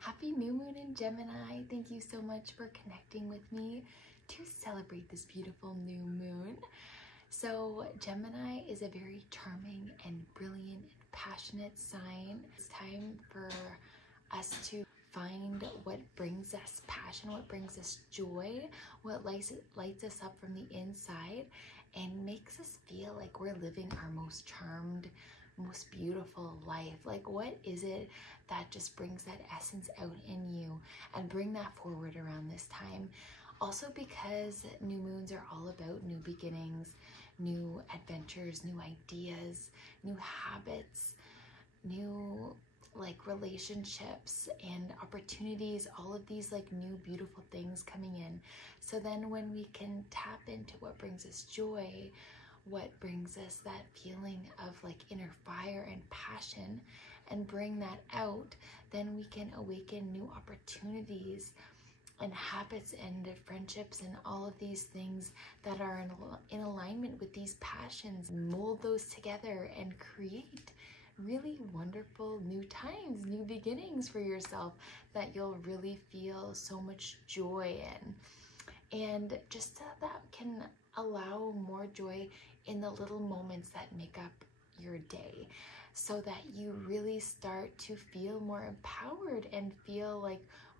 Happy new moon in Gemini. Thank you so much for connecting with me to celebrate this beautiful new moon. So Gemini is a very charming and brilliant and passionate sign. It's time for us to find what brings us passion, what brings us joy, what lights us up from the inside and makes us feel like we're living our most charmed, most beautiful life. Like, what is it that just brings that essence out in you, and bring that forward around this time. Also, because new moons are all about new beginnings, new adventures, new ideas, new habits, new relationships and opportunities, all of these new beautiful things coming in. So then when we can tap into what brings us joy, what brings us that feeling of inner fire and passion, and bring that out, then we can awaken new opportunities and habits and friendships and all of these things that are in alignment with these passions. Mold those together and create really wonderful new times, new beginnings for yourself that you'll really feel so much joy in. And just that can allow more joy in the little moments that make up your day, so that you really start to feel more empowered and feel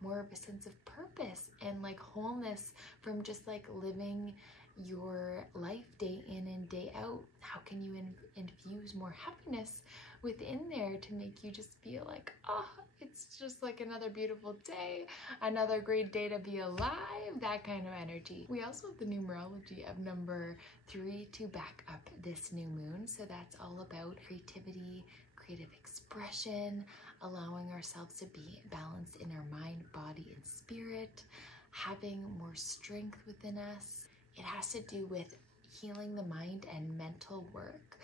more of a sense of purpose and wholeness from just living your life day in and day out. How can you infuse more happiness within there to make you just feel like, oh, it's just another beautiful day, another great day to be alive, that kind of energy. We also have the numerology of number 3 to back up this new moon. So that's all about creativity, creative expression, allowing ourselves to be balanced in our mind, body, and spirit, having more strength within us. It has to do with healing the mind and mental work.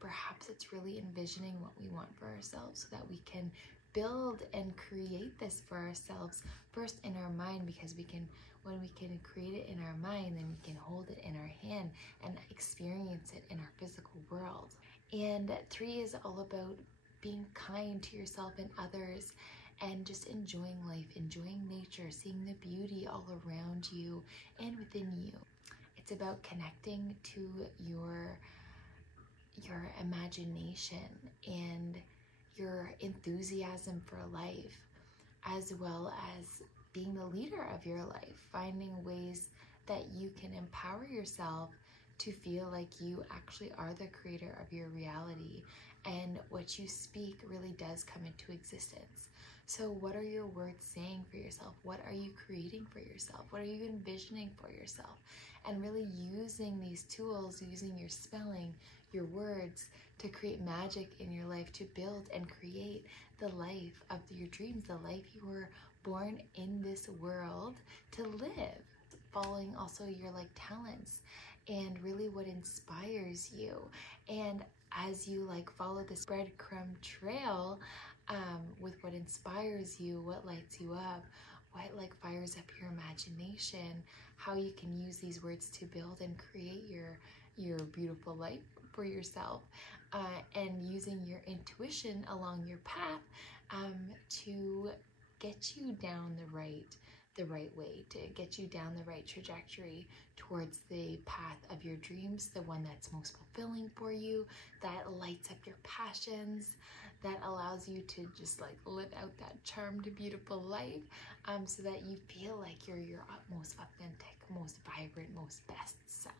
Perhaps it's really envisioning what we want for ourselves so that we can build and create this for ourselves first in our mind, because when we can create it in our mind, then we can hold it in our hand and experience it in our physical world. And 3 is all about being kind to yourself and others, and just enjoying life, enjoying nature, seeing the beauty all around you and within you. It's about connecting to your imagination and your enthusiasm for life, as well as being the leader of your life, finding ways that you can empower yourself to feel like you actually are the creator of your reality, and what you speak really does come into existence. So what are your words saying for yourself? What are you creating for yourself? What are you envisioning for yourself? And really using these tools, using your spelling, your words, to create magic in your life, to build and create the life of your dreams, the life you were born in this world to live. Following also your talents and really what inspires you. And as you follow this breadcrumb trail with what inspires you, what lights you up, what fires up your imagination, how you can use these words to build and create your beautiful life for yourself, and using your intuition along your path to get you down the right way, to get you down the right trajectory towards the path of your dreams, the one that's most fulfilling for you, that lights up your passions, that allows you to just live out that charmed, beautiful life, so that you feel like you're your utmost authentic, most vibrant, most best self.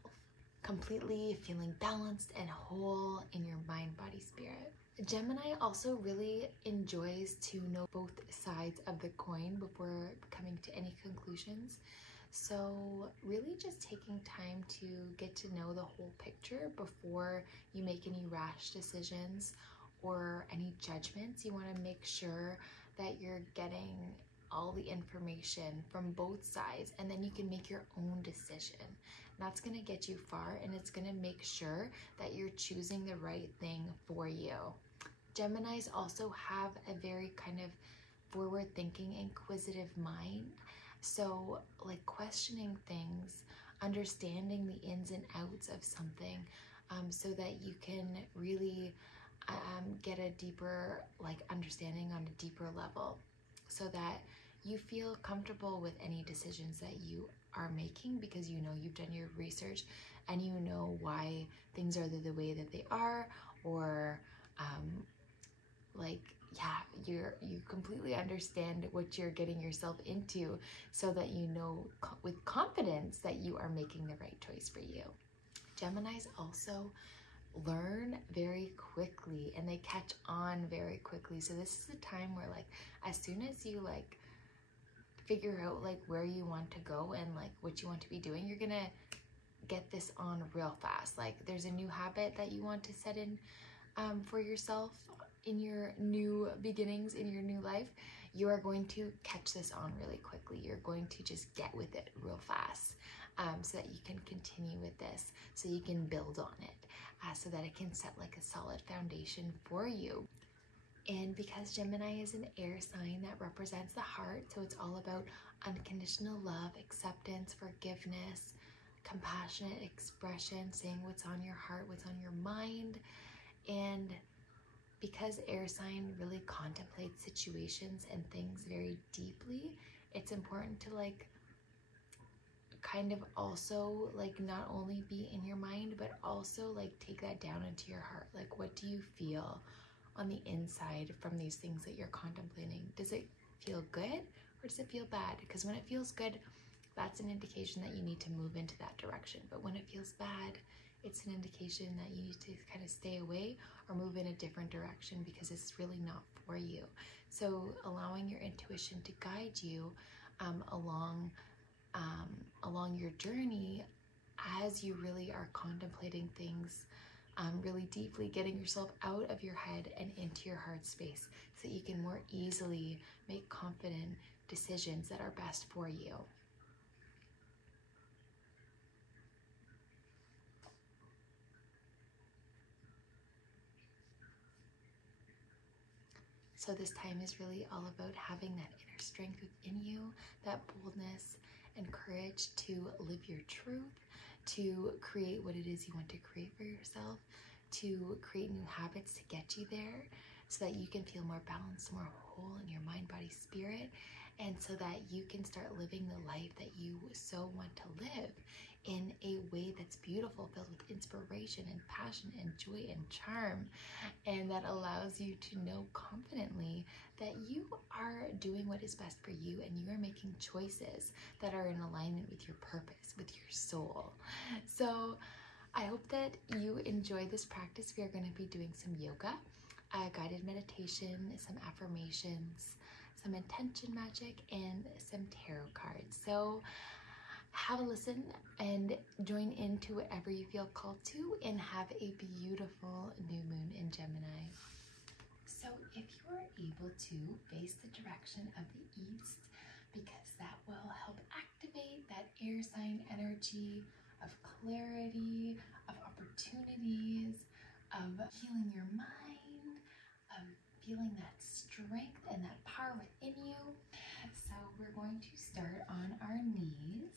Completely feeling balanced and whole in your mind, body, spirit. Gemini also really enjoys to know both sides of the coin before coming to any conclusions. So really just taking time to get to know the whole picture before you make any rash decisions or any judgments. You want to make sure that you're getting all the information from both sides, and then you can make your own decision. That's going to get you far, and it's going to make sure that you're choosing the right thing for you. Geminis also have a very kind of forward-thinking, inquisitive mind. So questioning things, understanding the ins and outs of something, so that you can really get a deeper understanding on a deeper level. so that you feel comfortable with any decisions that you are making, because you know you've done your research and you know why things are the way that they are, or you completely understand what you're getting yourself into, so that you know with confidence that you are making the right choice for you. Geminis also learn very quickly and they catch on very quickly. So this is a time where, like, as soon as you like figure out like where you want to go and like what you want to be doing, you're gonna get this on real fast. Like, there's a new habit that you want to set in for yourself in your new beginnings, in your new life, you are going to catch this on really quickly. You're going to just get with it real fast, so that you can continue with this, so you can build on it, so that it can set like a solid foundation for you. And because Gemini is an air sign that represents the heart, so it's all about unconditional love, acceptance, forgiveness, compassionate expression, saying what's on your heart, what's on your mind. And because air sign really contemplates situations and things very deeply, it's important to like kind of also like not only be in your mind, but also like take that down into your heart. Like, what do you feel on the inside from these things that you're contemplating? Does it feel good or does it feel bad? Because when it feels good, that's an indication that you need to move into that direction. But when it feels bad, it's an indication that you need to kind of stay away or move in a different direction, because it's really not for you. So allowing your intuition to guide you along your journey, as you really are contemplating things really deeply, getting yourself out of your head and into your heart space, so that you can more easily make confident decisions that are best for you. So this time is really all about having that inner strength within you, that boldness and courage to live your truth, to create what it is you want to create for yourself, to create new habits to get you there, so that you can feel more balanced, more whole in your mind, body, spirit, and so that you can start living the life that you so want to live in a way that's beautiful, filled with inspiration and passion and joy and charm, and that allows you to know confidently that you are doing what is best for you, and you are making choices that are in alignment with your purpose, with your soul. So I hope that you enjoy this practice. We are going to be doing some yoga, guided meditation, some affirmations, some intention magic, and some tarot cards. So have a listen and join into whatever you feel called to, and have a beautiful new moon in Gemini. So if you are able to face the direction of the east, because that will help activate that air sign energy of clarity, of opportunities, of healing your mind, of feeling that strength and that power within you. So we're going to start on our knees,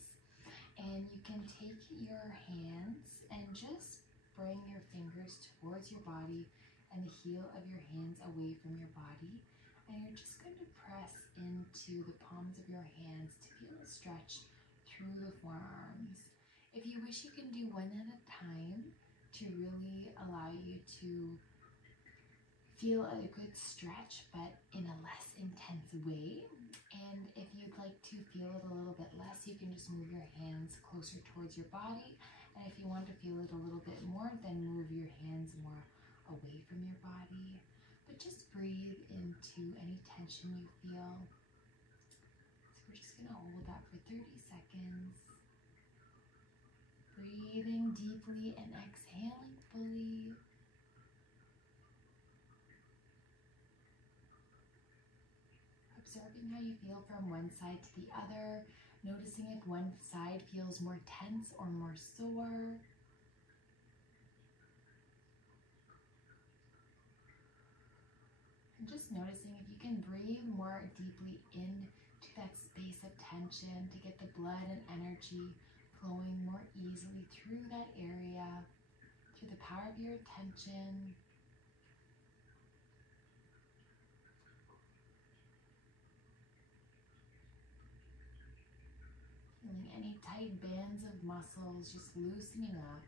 and you can take your hands and just bring your fingers towards your body and the heel of your hands away from your body. And you're just going to press into the palms of your hands to feel a stretch through the forearms. If you wish, you can do one at a time to really allow you to feel a good stretch, but in a less intense way. And if you'd like to feel it a little bit less, you can just move your hands closer towards your body. And if you want to feel it a little bit more, then move your hands more away from your body. But just breathe into any tension you feel. So we're just going to hold that for 30 seconds. Breathing deeply and exhaling fully. Observing how you feel from one side to the other, noticing if one side feels more tense or more sore. And just noticing if you can breathe more deeply into that space of tension to get the blood and energy flowing more easily through that area, through the power of your attention. any tight bands of muscles, just loosening up.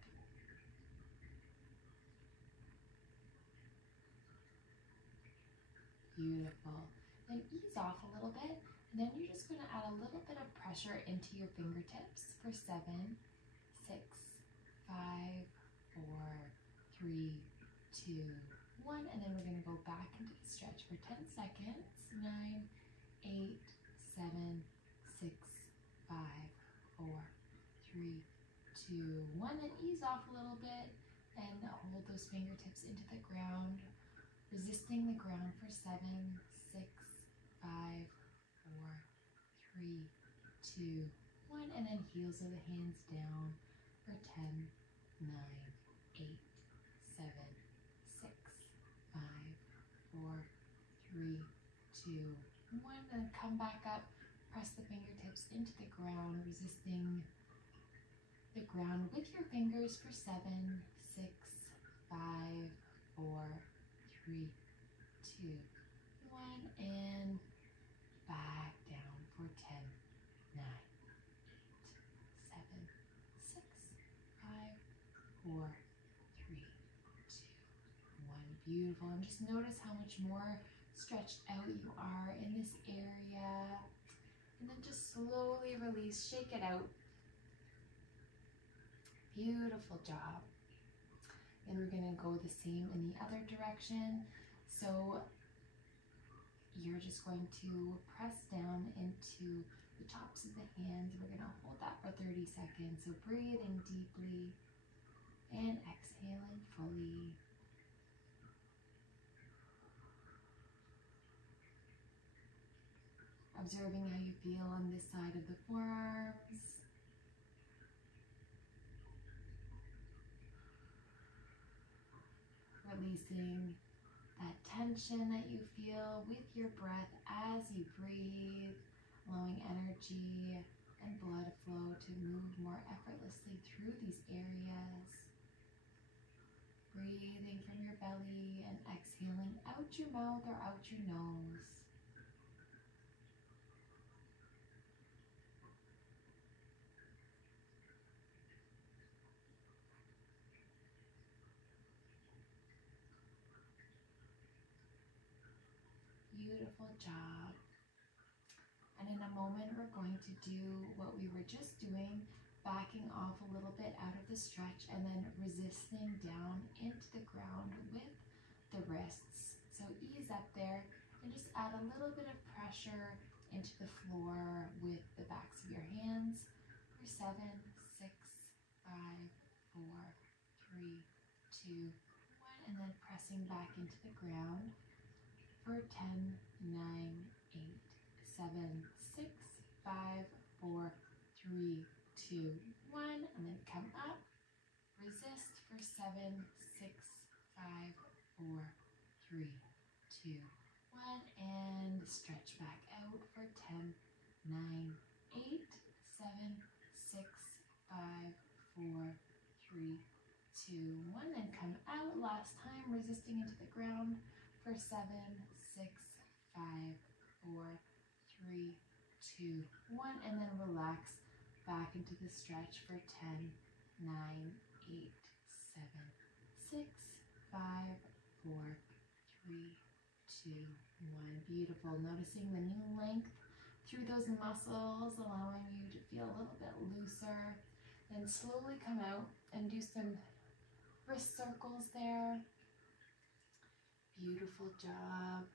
Beautiful. Then ease off a little bit, and then you're just going to add a little bit of pressure into your fingertips for 7, 6, 5, 4, 3, 2, 1, and then we're going to go back into the stretch for 10 seconds. 9, 8, 7, 6, 5, 4, 3, 2, 1, and ease off a little bit and hold those fingertips into the ground, resisting the ground for 7, 6, 5, 4, 3, 2, 1, and then heels of the hands down for 10, 9, 8, 7, 6, 5, 4, 3, 2, 1, and come back up. Press the fingertips into the ground, resisting the ground with your fingers for 7, 6, 5, 4, 3, 2, 1, and back down for 10, 9, 8, 7, 6, 5, 4, 3, 2, 1. Beautiful. And just notice how much more stretched out you are in this area. And then just slowly release, shake it out. Beautiful job. And we're going to go the same in the other direction. So you're just going to press down into the tops of the hands. We're going to hold that for 30 seconds. So breathing deeply and exhaling fully. Observing how you feel on this side of the forearms. Releasing that tension that you feel with your breath as you breathe, allowing energy and blood flow to move more effortlessly through these areas. Breathing from your belly and exhaling out your mouth or out your nose. Beautiful job. And in a moment, we're going to do what we were just doing, backing off a little bit out of the stretch and then resisting down into the ground with the wrists. So ease up there and just add a little bit of pressure into the floor with the backs of your hands for 7, 6, 5, 4, 3, 2, 1, and then pressing back into the ground for 10, 9, 8, 7, 6, 5, 4, 3, 2, 1, and then come up, resist for 7, 6, 5, 4, 3, 2, 1, and stretch back out for 10, 9, 8, 7, 6, 5, 4, 3, 2, 1, and come out. Last time, resisting into the ground for 7, 6, 5, 4, 3, 2, 1, and then relax back into the stretch for 10, 9, 8, 7, 6, 5, 4, 3, 2, 1. Beautiful. Noticing the new length through those muscles, allowing you to feel a little bit looser. Then slowly come out and do some wrist circles there. Beautiful job.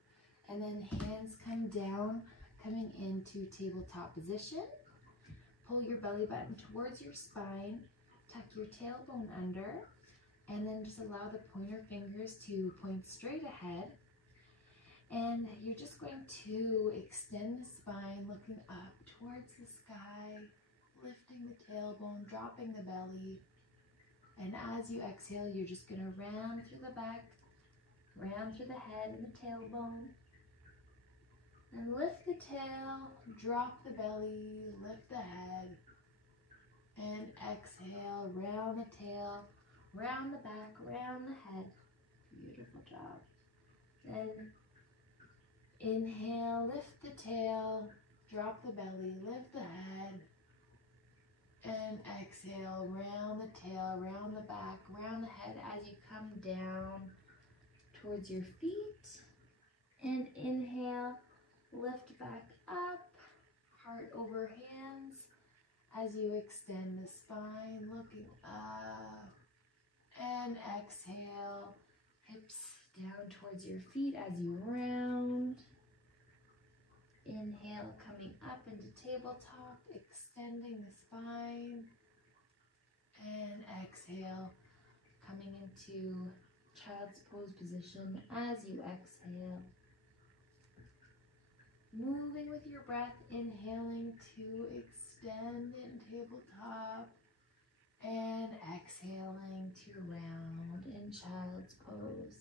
And then hands come down, coming into tabletop position. Pull your belly button towards your spine, tuck your tailbone under, and then just allow the pointer fingers to point straight ahead. And you're just going to extend the spine, looking up towards the sky, lifting the tailbone, dropping the belly. And as you exhale, you're just going to round through the back, round through the head and the tailbone. And lift the tail, drop the belly, lift the head, and exhale, round the tail, round the back, round the head. Beautiful job. Then inhale, lift the tail, drop the belly, lift the head, And exhale, round the tail, round the back, round the head as you come down towards your feet. And inhale, lift back up, heart over hands as you extend the spine, looking up. And exhale, hips down towards your feet as you round. Inhale, coming up into tabletop, extending the spine. And exhale, coming into child's pose position as you exhale. Moving with your breath, inhaling to extend in tabletop. And exhaling to round in child's pose.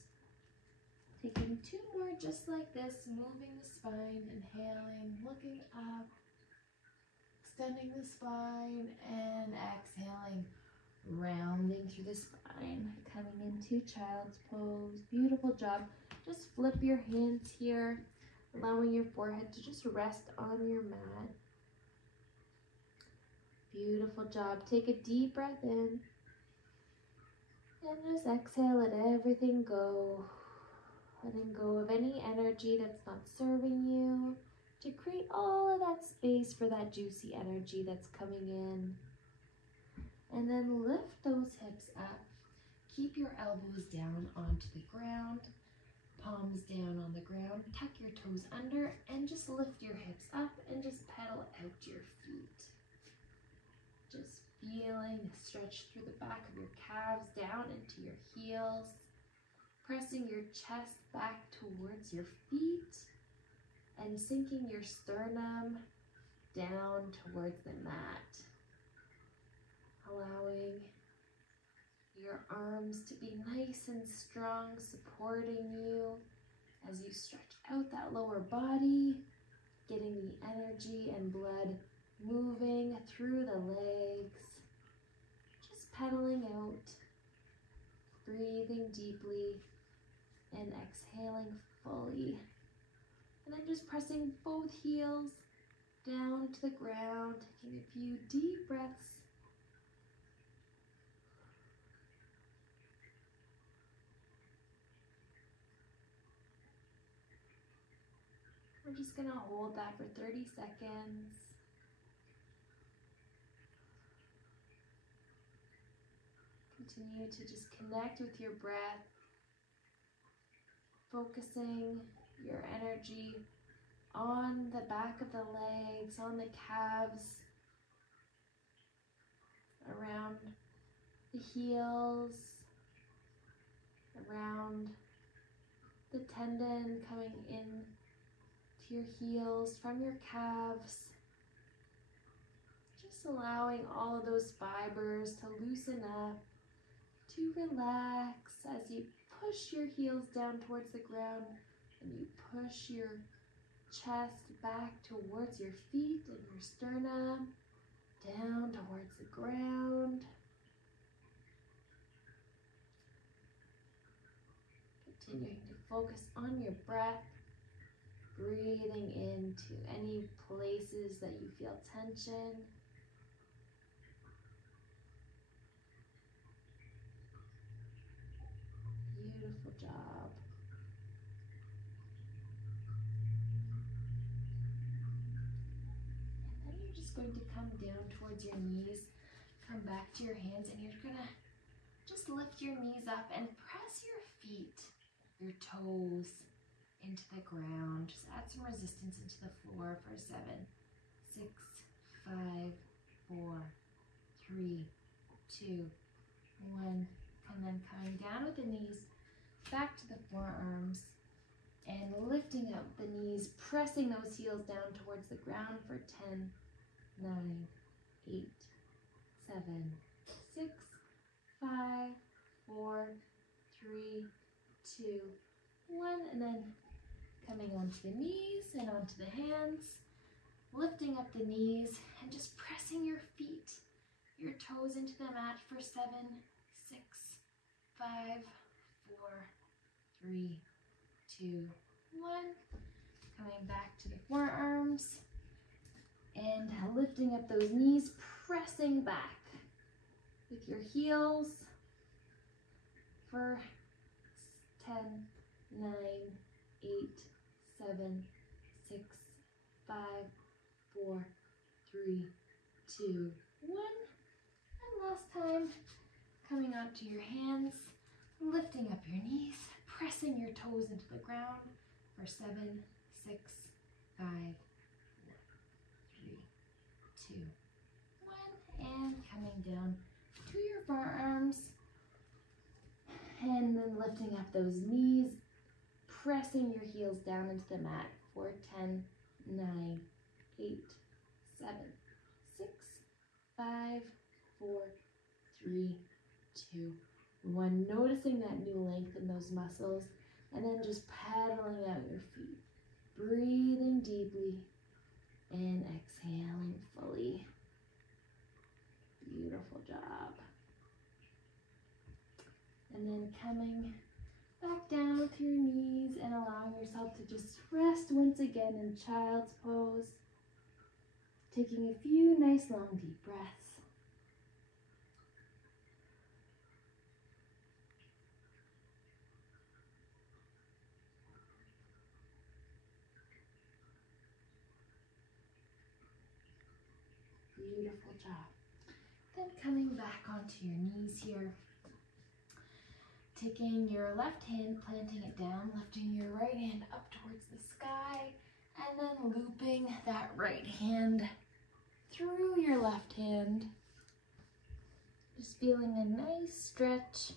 Taking 2 more just like this, moving the spine, inhaling, looking up, extending the spine, and exhaling, rounding through the spine, coming into child's pose. Beautiful job. Just flip your hands here, allowing your forehead to just rest on your mat. Beautiful job. Take a deep breath in, and just exhale, let everything go. Letting go of any energy that's not serving you, to create all of that space for that juicy energy that's coming in. And then lift those hips up. Keep your elbows down onto the ground, palms down on the ground. Tuck your toes under and just lift your hips up and just pedal out your feet. Just feeling the stretch through the back of your calves down into your heels. Pressing your chest back towards your feet and sinking your sternum down towards the mat. Allowing your arms to be nice and strong, supporting you as you stretch out that lower body, getting the energy and blood moving through the legs. Just pedaling out, breathing deeply, and exhaling fully. And then just pressing both heels down to the ground, taking a few deep breaths. We're just gonna hold that for 30 seconds. Continue to just connect with your breath, focusing your energy on the back of the legs, on the calves, around the heels, around the tendon coming in to your heels from your calves. Just allowing all of those fibers to loosen up, to relax as you push your heels down towards the ground and you push your chest back towards your feet and your sternum, down towards the ground. Continuing to focus on your breath, breathing into any places that you feel tension. Beautiful job. And then you're just going to come down towards your knees, come back to your hands, and you're going to just lift your knees up and press your feet, your toes into the ground. Just add some resistance into the floor for 7, 6, 5, 4, 3, 2, 1. And then coming down with the knees, back to the forearms, and lifting up the knees, pressing those heels down towards the ground for 10, 9, 8, 7, 6, 5, 4, 3, 2, 1. And then coming onto the knees and onto the hands, lifting up the knees and just pressing your feet, your toes into the mat for 7, 6, 5, 4, 3, 2, 1. Coming back to the forearms and lift lifting up those knees, pressing back with your heels for 10, 9, 8, 7, 6, 5, 4, 3, 2, 1. And last time, coming out to your hands, lifting up your knees, pressing your toes into the ground for 7, 6, 5, 4, 3, 2, 1. And coming down to your forearms. And then lifting up those knees, pressing your heels down into the mat for 10, 9, 8, 7, 6, 5, 4, 3, 2, 1. Noticing that new length in those muscles, and then just pedaling out your feet. Breathing deeply and exhaling fully. Beautiful job. And then coming back down with your knees and allowing yourself to just rest once again in child's pose. Taking a few nice long deep breaths. Beautiful job. Then coming back onto your knees here. Taking your left hand, planting it down, lifting your right hand up towards the sky, and then looping that right hand through your left hand. Just feeling a nice stretch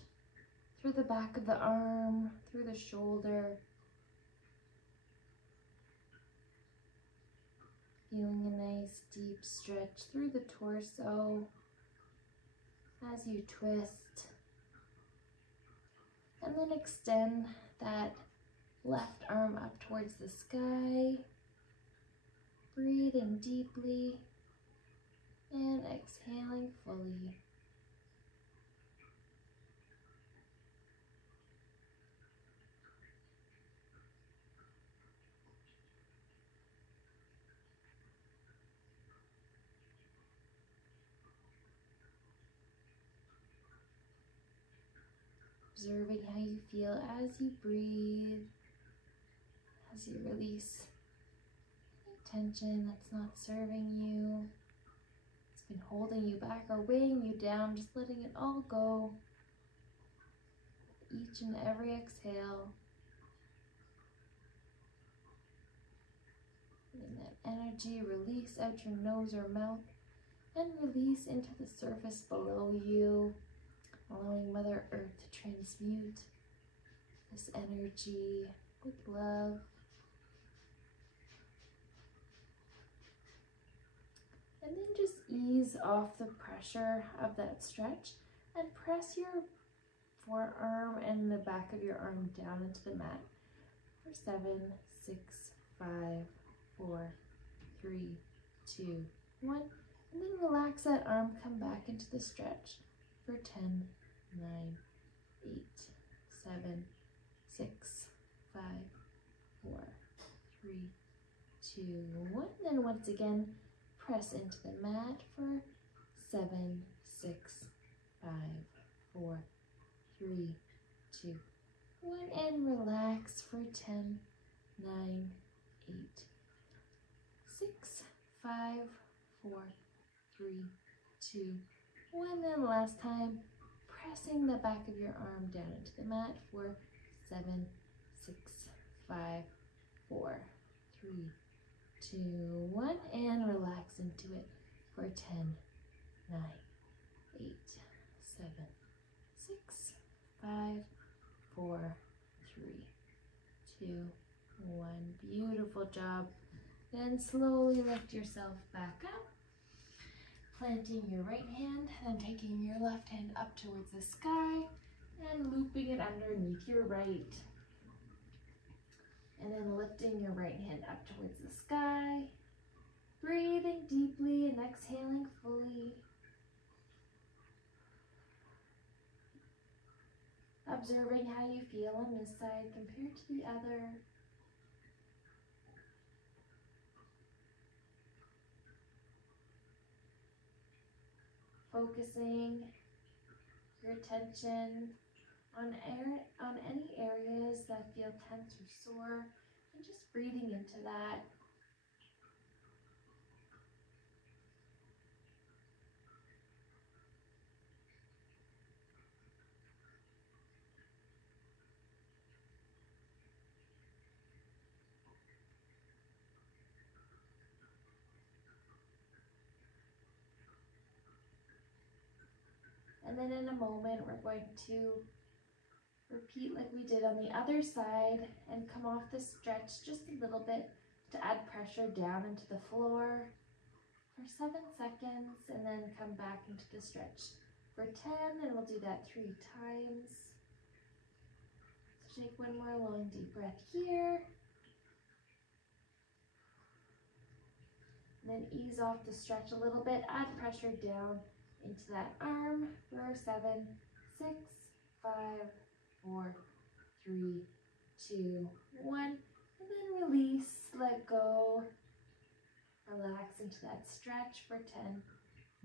through the back of the arm, through the shoulder. Feeling a nice deep stretch through the torso as you twist. And then extend that left arm up towards the sky. Breathing deeply and exhaling fully. Observing how you feel as you breathe, as you release any tension that's not serving you, it's been holding you back or weighing you down, just letting it all go. Each and every exhale. Letting that energy release out your nose or mouth and release into the surface below you. Allowing Mother Earth to transmute this energy with love. And then just ease off the pressure of that stretch and press your forearm and the back of your arm down into the mat for 7, 6, 5, 4, 3, 2, 1. And then relax that arm, come back into the stretch for 10, 9, 8, 7, 6, 5, 4, 3, 2, 1. Then once again, press into the mat for 7, 6, 5, 4, 3, 2, 1. And relax for 10, 9, 8, 6, 5, 4, 3, 2, 1. Then last time, pressing the back of your arm down into the mat for 7, 6, 5, 4, 3, 2, 1. And relax into it for 10, 9, 8, 7, 6, 5, 4, 3, 2, 1. Beautiful job. Then slowly lift yourself back up. Planting your right hand, then taking your left hand up towards the sky and looping it underneath your right. And then lifting your right hand up towards the sky. Breathing deeply and exhaling fully. Observing how you feel on this side compared to the other. focusing your attention on any areas that feel tense or sore, and just breathing into that. And then in a moment, we're going to repeat like we did on the other side and come off the stretch just a little bit to add pressure down into the floor for 7 seconds, and then come back into the stretch for 10, and we'll do that 3 times. So take one more long deep breath here. And then ease off the stretch a little bit, add pressure down into that arm for 7, 6, 5, 4, 3, 2, 1, and then release, let go, relax into that stretch for 10,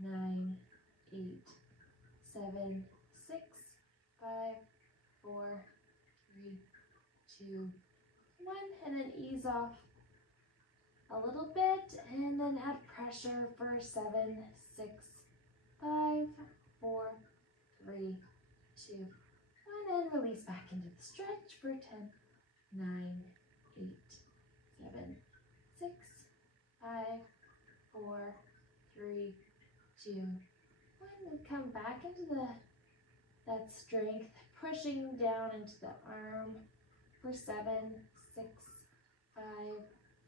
9, 8, 7, 6, 5, 4, 3, 2, 1, and then ease off a little bit, and then add pressure for 7, 6, 5, 4, 3, 2, 1, and release back into the stretch for 10, 9, 8, 7, 6, 5, 4, 3, 2, 1, and come back into that strength, pushing down into the arm for 7, 6, 5,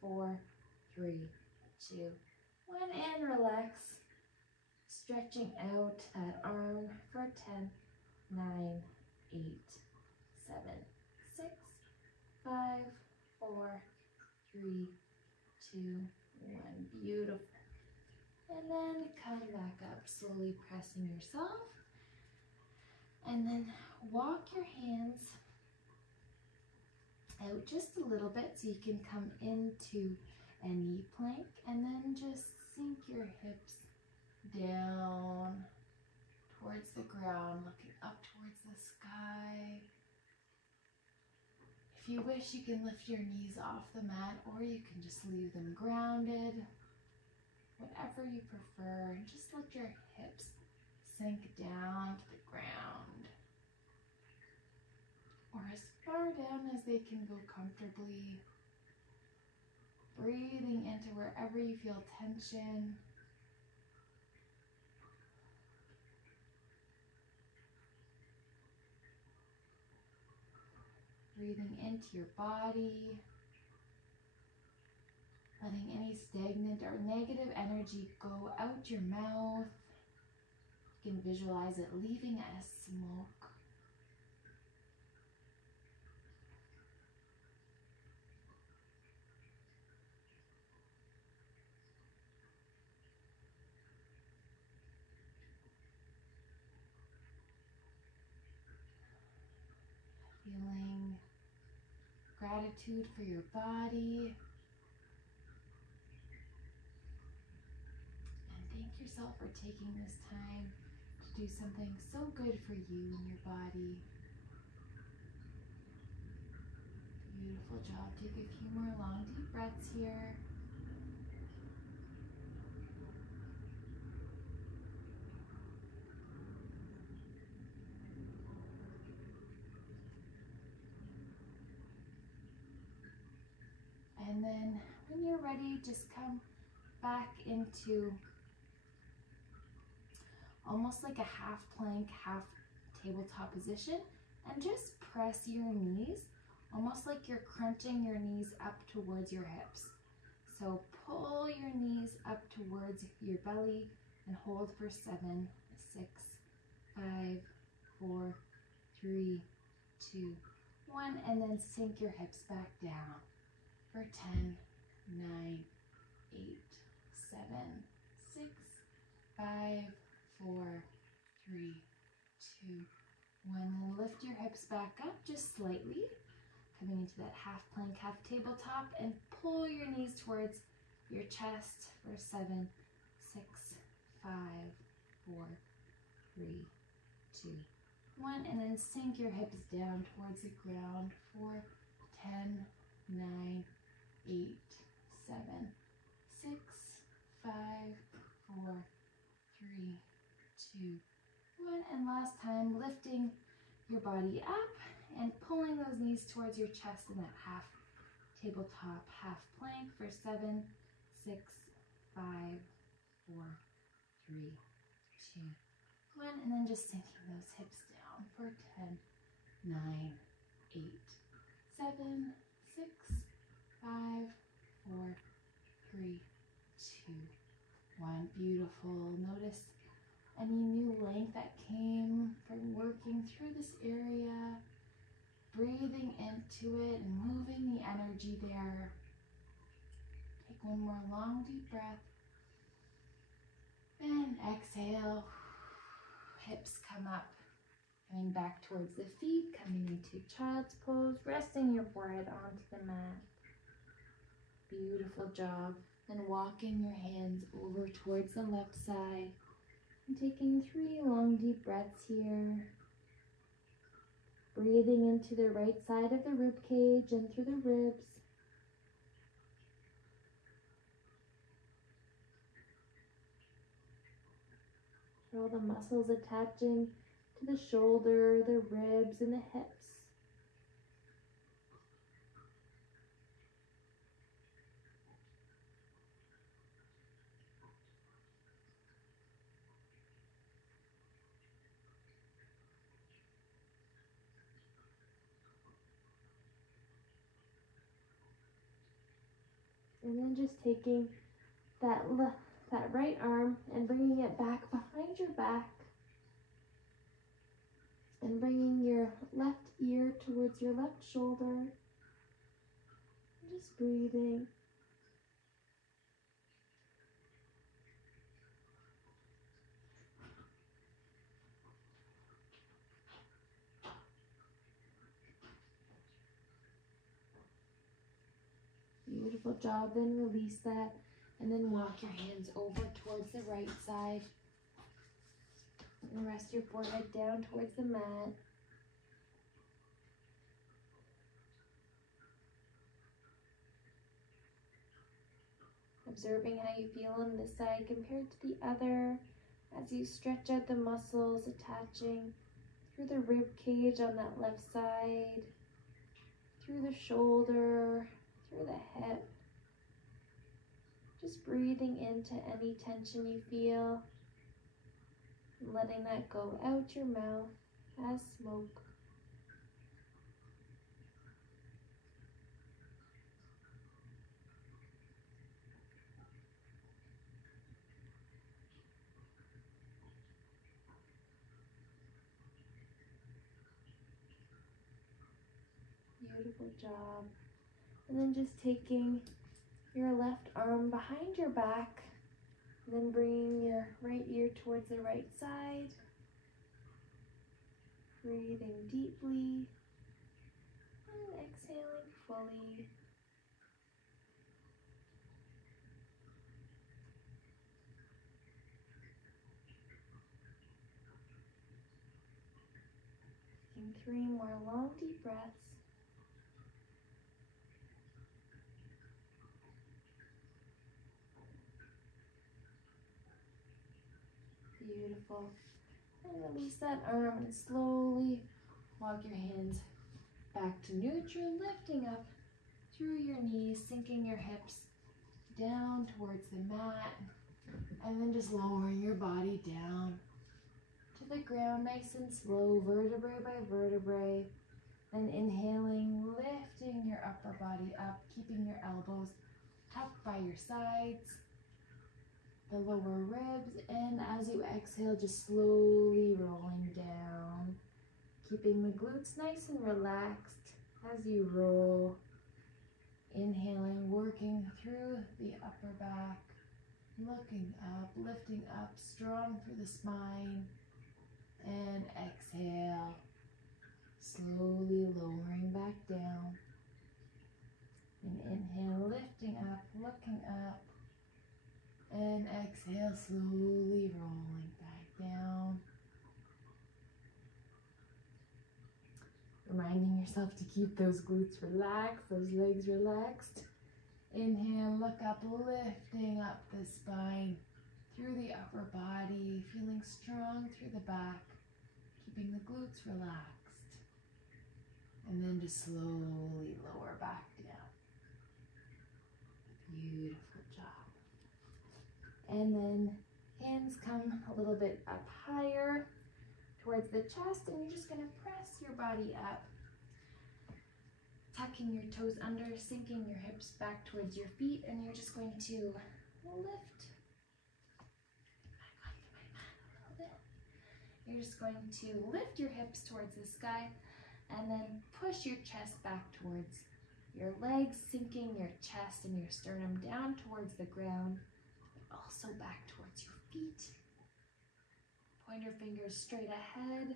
4, 3, 2, 1, and relax, stretching out that arm for 10, 9, 8, 7, 6, 5, 4, 3, 2, 1. Beautiful. And then come back up, slowly pressing yourself. And then walk your hands out just a little bit so you can come into a knee plank, and then just sink your hips down towards the ground, looking up towards the sky. If you wish, you can lift your knees off the mat, or you can just leave them grounded, whatever you prefer, and just let your hips sink down to the ground, or as far down as they can go comfortably. Breathing into wherever you feel tension. Breathing into your body. Letting any stagnant or negative energy go out your mouth. You can visualize it leaving as smoke. Feeling gratitude for your body. And thank yourself for taking this time to do something so good for you and your body. Beautiful job. Take a few more long deep breaths here. And then when you're ready, just come back into almost like a half plank, half tabletop position, and just press your knees, almost like you're crunching your knees up towards your hips. So pull your knees up towards your belly and hold for 7, 6, 5, 4, 3, 2, 1, and then sink your hips back down for 10, 9, 8, 7, 6, 5, 4, 3, 2, 1. And lift your hips back up just slightly, coming into that half plank, half tabletop, and pull your knees towards your chest for 7, 6, 5, 4, 3, 2, 1. And then sink your hips down towards the ground. 4, 10, 9, 8, 7, 6, 5, 4, 3, 2, 1. And last time, lifting your body up and pulling those knees towards your chest in that half tabletop, half plank for 7, 6, 5, 4, 3, 2, 1. And then just sinking those hips down for 10, 9, 8, 7, 6, 5, 4, 3, 2, 1. Beautiful. Notice any new length that came from working through this area, breathing into it and moving the energy there. Take one more long, deep breath. And exhale. Hips come up, coming back towards the feet, coming into child's pose, resting your forehead onto the mat. Beautiful job. And walking your hands over towards the left side. And taking 3 long deep breaths here. Breathing into the right side of the rib cage and through the ribs. Feel the muscles attaching to the shoulder, the ribs, and the hips. And then just taking that right arm and bringing it back behind your back. And bringing your left ear towards your left shoulder. And just breathing. Beautiful job. Then release that. And then walk your hands over towards the right side. And rest your forehead down towards the mat. Observing how you feel on this side compared to the other as you stretch out the muscles attaching through the rib cage on that left side, through the shoulder, through the hip. Just breathing into any tension you feel, and letting that go out your mouth as smoke. Beautiful job. And then just taking your left arm behind your back, and then bringing your right ear towards the right side. Breathing deeply and exhaling fully. Taking 3 more long deep breaths. Beautiful. And release that arm and slowly walk your hands back to neutral, lifting up through your knees, sinking your hips down towards the mat, and then just lowering your body down to the ground nice and slow, vertebrae by vertebrae. And inhaling, lifting your upper body up, keeping your elbows tucked by your sides, the lower ribs, and as you exhale, just slowly rolling down, keeping the glutes nice and relaxed as you roll. Inhaling, working through the upper back, looking up, lifting up, strong through the spine, and exhale, slowly lowering back down. And inhale, lifting up, looking up, and exhale, slowly rolling back down. reminding yourself to keep those glutes relaxed, those legs relaxed. Inhale, look up, lifting up the spine through the upper body, feeling strong through the back, keeping the glutes relaxed. And then just slowly lower back down. Beautiful job. And then hands come a little bit up higher towards the chest, and you're just going to press your body up, tucking your toes under, sinking your hips back towards your feet, and you're just going to lift back onto my mat a little bit. You're just going to lift your hips towards the sky, and then push your chest back towards your legs, sinking your chest and your sternum down towards the ground, but also back towards your feet. Point your fingers straight ahead.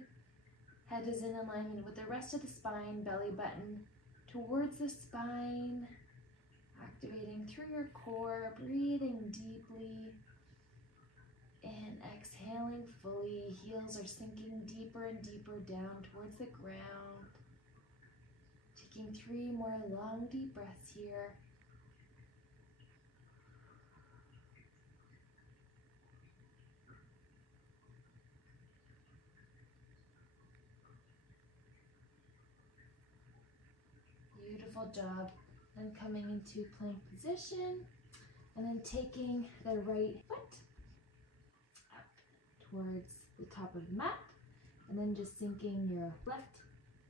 Head is in alignment with the rest of the spine, belly button towards the spine, activating through your core, breathing deeply, and exhaling fully. Heels are sinking deeper and deeper down towards the ground. Taking 3 more long, deep breaths here. Beautiful job. Then coming into plank position, and then taking the right foot up towards the top of the mat, and then just sinking your left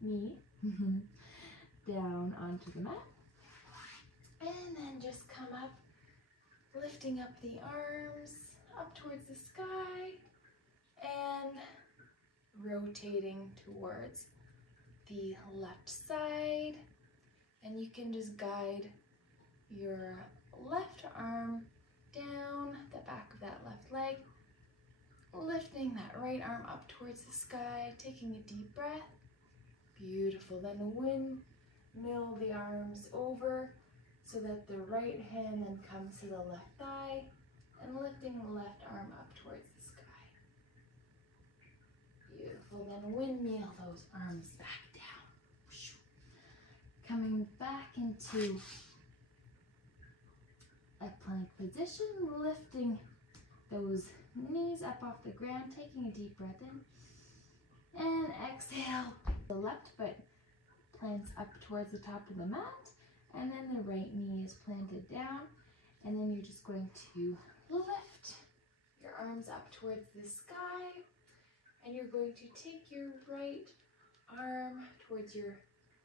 knee down onto the mat. And then just come up, lifting up the arms up towards the sky, and rotating towards the left side. And you can just guide your left arm down the back of that left leg, lifting that right arm up towards the sky, taking a deep breath. Beautiful. Then windmill the arms over so that the right hand then comes to the left thigh, and lifting the left arm up towards the sky. Beautiful. Then windmill those arms back down. Coming back into a plank position, lifting those knees up off the ground, taking a deep breath in, and exhale. The left foot plants up towards the top of the mat, and then the right knee is planted down, and then you're just going to lift your arms up towards the sky, and you're going to take your right arm towards your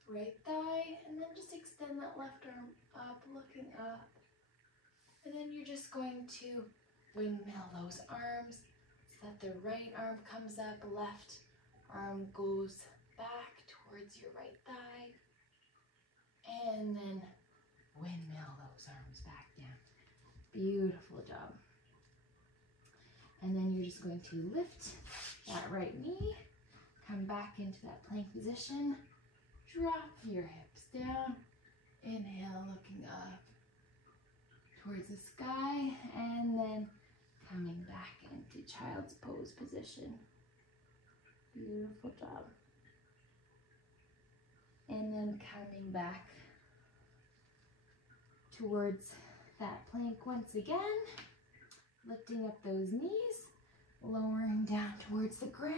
right thigh, and then just extend that left arm up, looking up. And then you're just going to windmill those arms so that the right arm comes up, left arm goes back towards your right thigh, and then windmill those arms back down. Beautiful job. And then you're just going to lift that right knee, come back into that plank position. Drop your hips down, inhale, looking up towards the sky, and then coming back into child's pose position. Beautiful job. And then coming back towards that plank once again, lifting up those knees, lowering down towards the ground.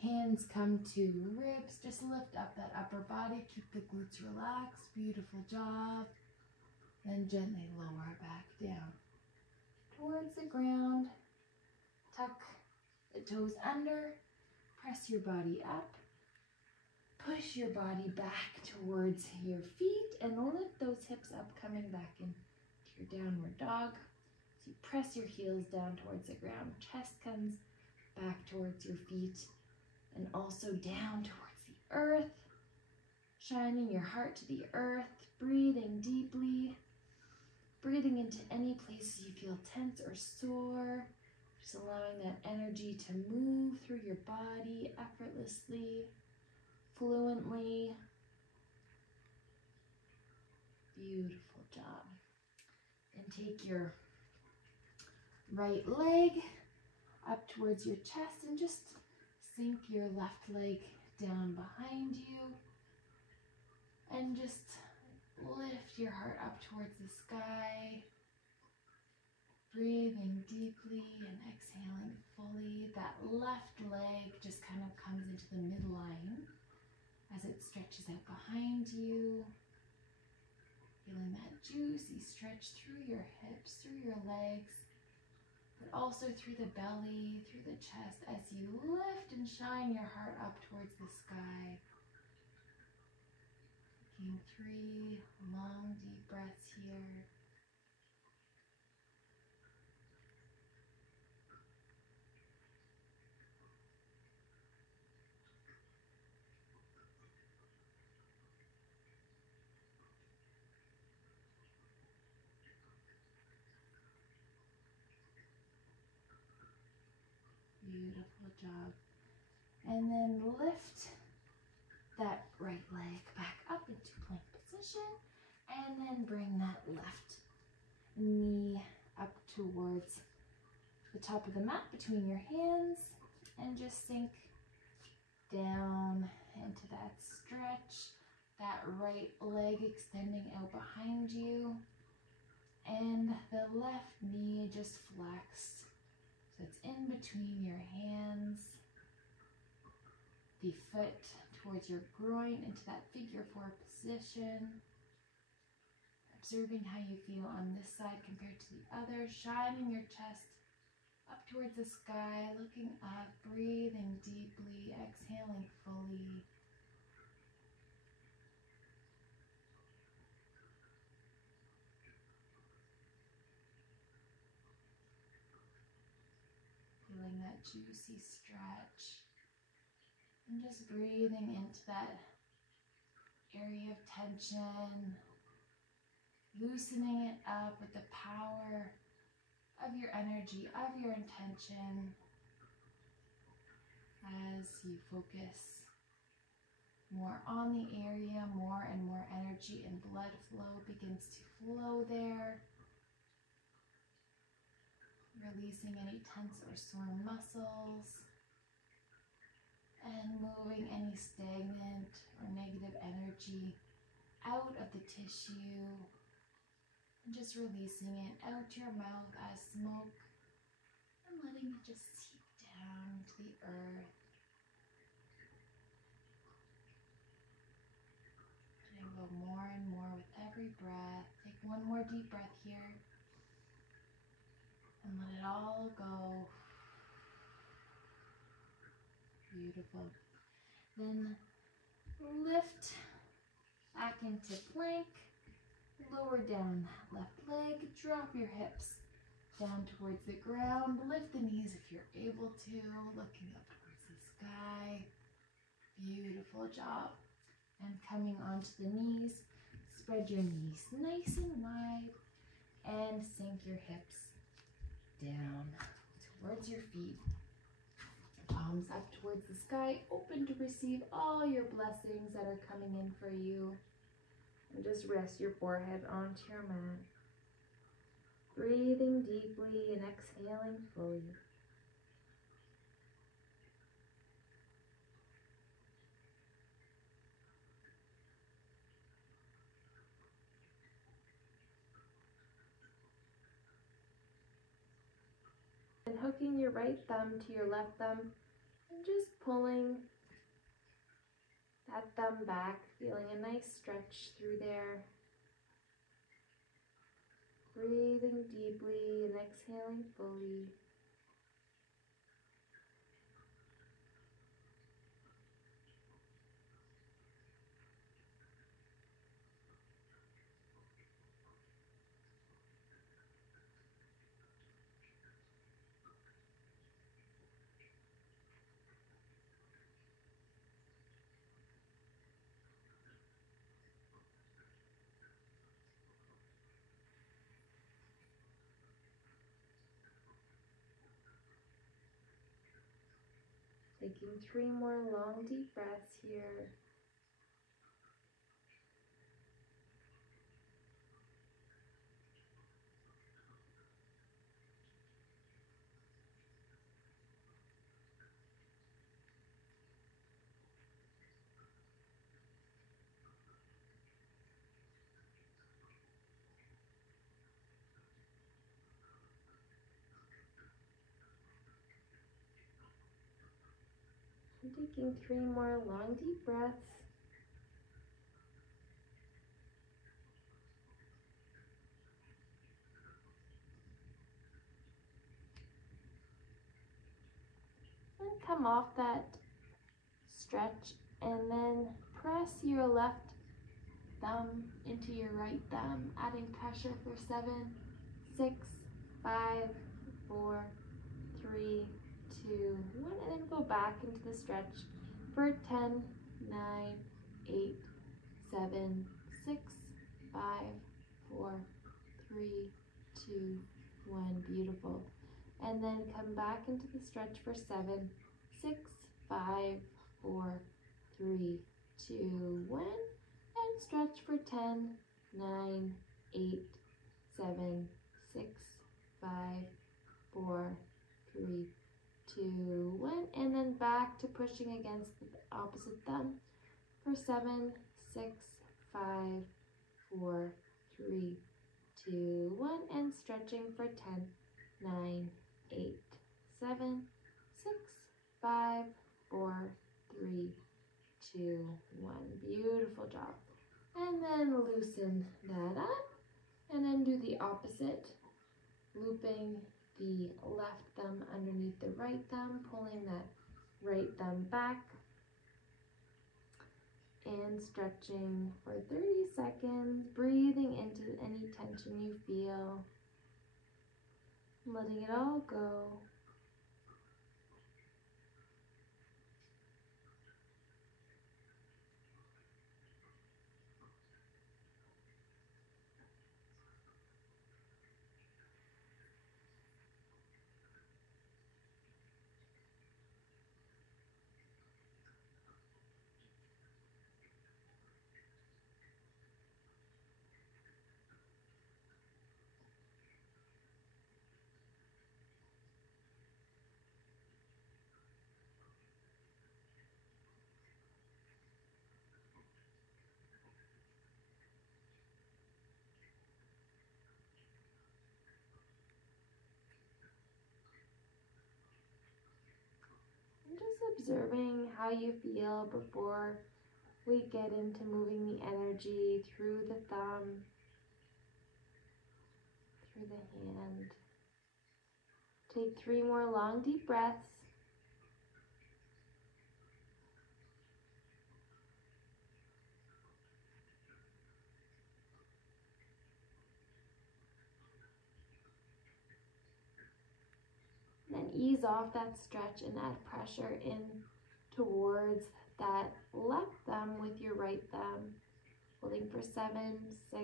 Hands come to ribs, just lift up that upper body, keep the glutes relaxed, beautiful job. Then gently lower back down towards the ground. Tuck the toes under, press your body up, push your body back towards your feet, and lift those hips up, coming back into your downward dog. So you press your heels down towards the ground, chest comes back towards your feet, and also down towards the earth, shining your heart to the earth, breathing deeply, breathing into any places you feel tense or sore, just allowing that energy to move through your body effortlessly, fluently. Beautiful job. And take your right leg up towards your chest and just sink your left leg down behind you. And just lift your heart up towards the sky. Breathing deeply and exhaling fully. That left leg just kind of comes into the midline as it stretches out behind you. Feeling that juicy stretch through your hips, through your legs, but also through the belly, through the chest as you lift and shine your heart up towards the sky. Taking 3 long, deep breaths here. Beautiful job. And then lift that right leg back up into plank position. And then bring that left knee up towards the top of the mat between your hands. And just sink down into that stretch. That right leg extending out behind you. And the left knee just flexed. So it's in between your hands. The foot towards your groin into that figure 4 position. Observing how you feel on this side compared to the other. Shining your chest up towards the sky, looking up, breathing deeply, exhaling fully. Feeling that juicy stretch. And just breathing into that area of tension. Loosening it up with the power of your energy, of your intention. As you focus more on the area, more and more energy and blood flow begins to flow there. Releasing any tense or sore muscles. And moving any stagnant or negative energy out of the tissue. And just releasing it out your mouth as smoke. And letting it just seep down to the earth. And go more and more with every breath. Take one more deep breath here. And let it all go. Beautiful. Then lift back into plank. Lower down that left leg. Drop your hips down towards the ground. Lift the knees if you're able to. Looking up towards the sky. Beautiful job. And coming onto the knees. Spread your knees nice and wide. And sink your hips down towards your feet. Palms up towards the sky, open to receive all your blessings that are coming in for you. And just rest your forehead onto your mat. Breathing deeply and exhaling fully. And hooking your right thumb to your left thumb and just pulling that thumb back, feeling a nice stretch through there. Breathing deeply and exhaling fully. Taking 3 more long deep breaths here. Taking 3 more long, deep breaths. And come off that stretch and then press your left thumb into your right thumb, adding pressure for 7, 6, 5, 4, 3, 2, 1, and then go back into the stretch for 10, 9, 8, 7, 6, 5, 4, 3, 2, 1. Beautiful. And then come back into the stretch for 7, 6, 5, 4, 3, 2, 1. And stretch for 10, 9, 8, 7, 6, 5, 4, 3, 2, 1. And then back to pushing against the opposite thumb for 7, 6, 5, 4, 3, 2, 1. And stretching for 10, 9, 8, 7, 6, 5, 4, 3, 2, 1. Beautiful job. And then loosen that up. And then do the opposite. Looping the left thumb underneath the right thumb, pulling that right thumb back. And stretching for 30 seconds, breathing into any tension you feel. Letting it all go. Just observing how you feel before we get into moving the energy through the thumb, through the hand. Take 3 more long, deep breaths. Then ease off that stretch and add pressure in towards that left thumb with your right thumb. Holding for 7, 6,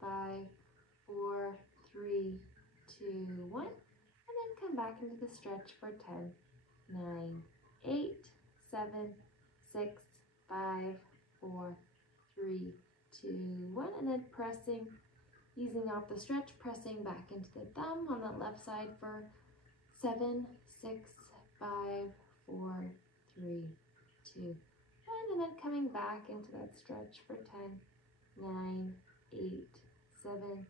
5, 4, 3, 2, 1. And then come back into the stretch for 10, 9, 8, 7, 6, 5, 4, 3, 2, 1. And then pressing, easing off the stretch, pressing back into the thumb on the left side for 7, 6, 5, 4, 3, 2, 1. And then coming back into that stretch for 10, 9, 8, 7,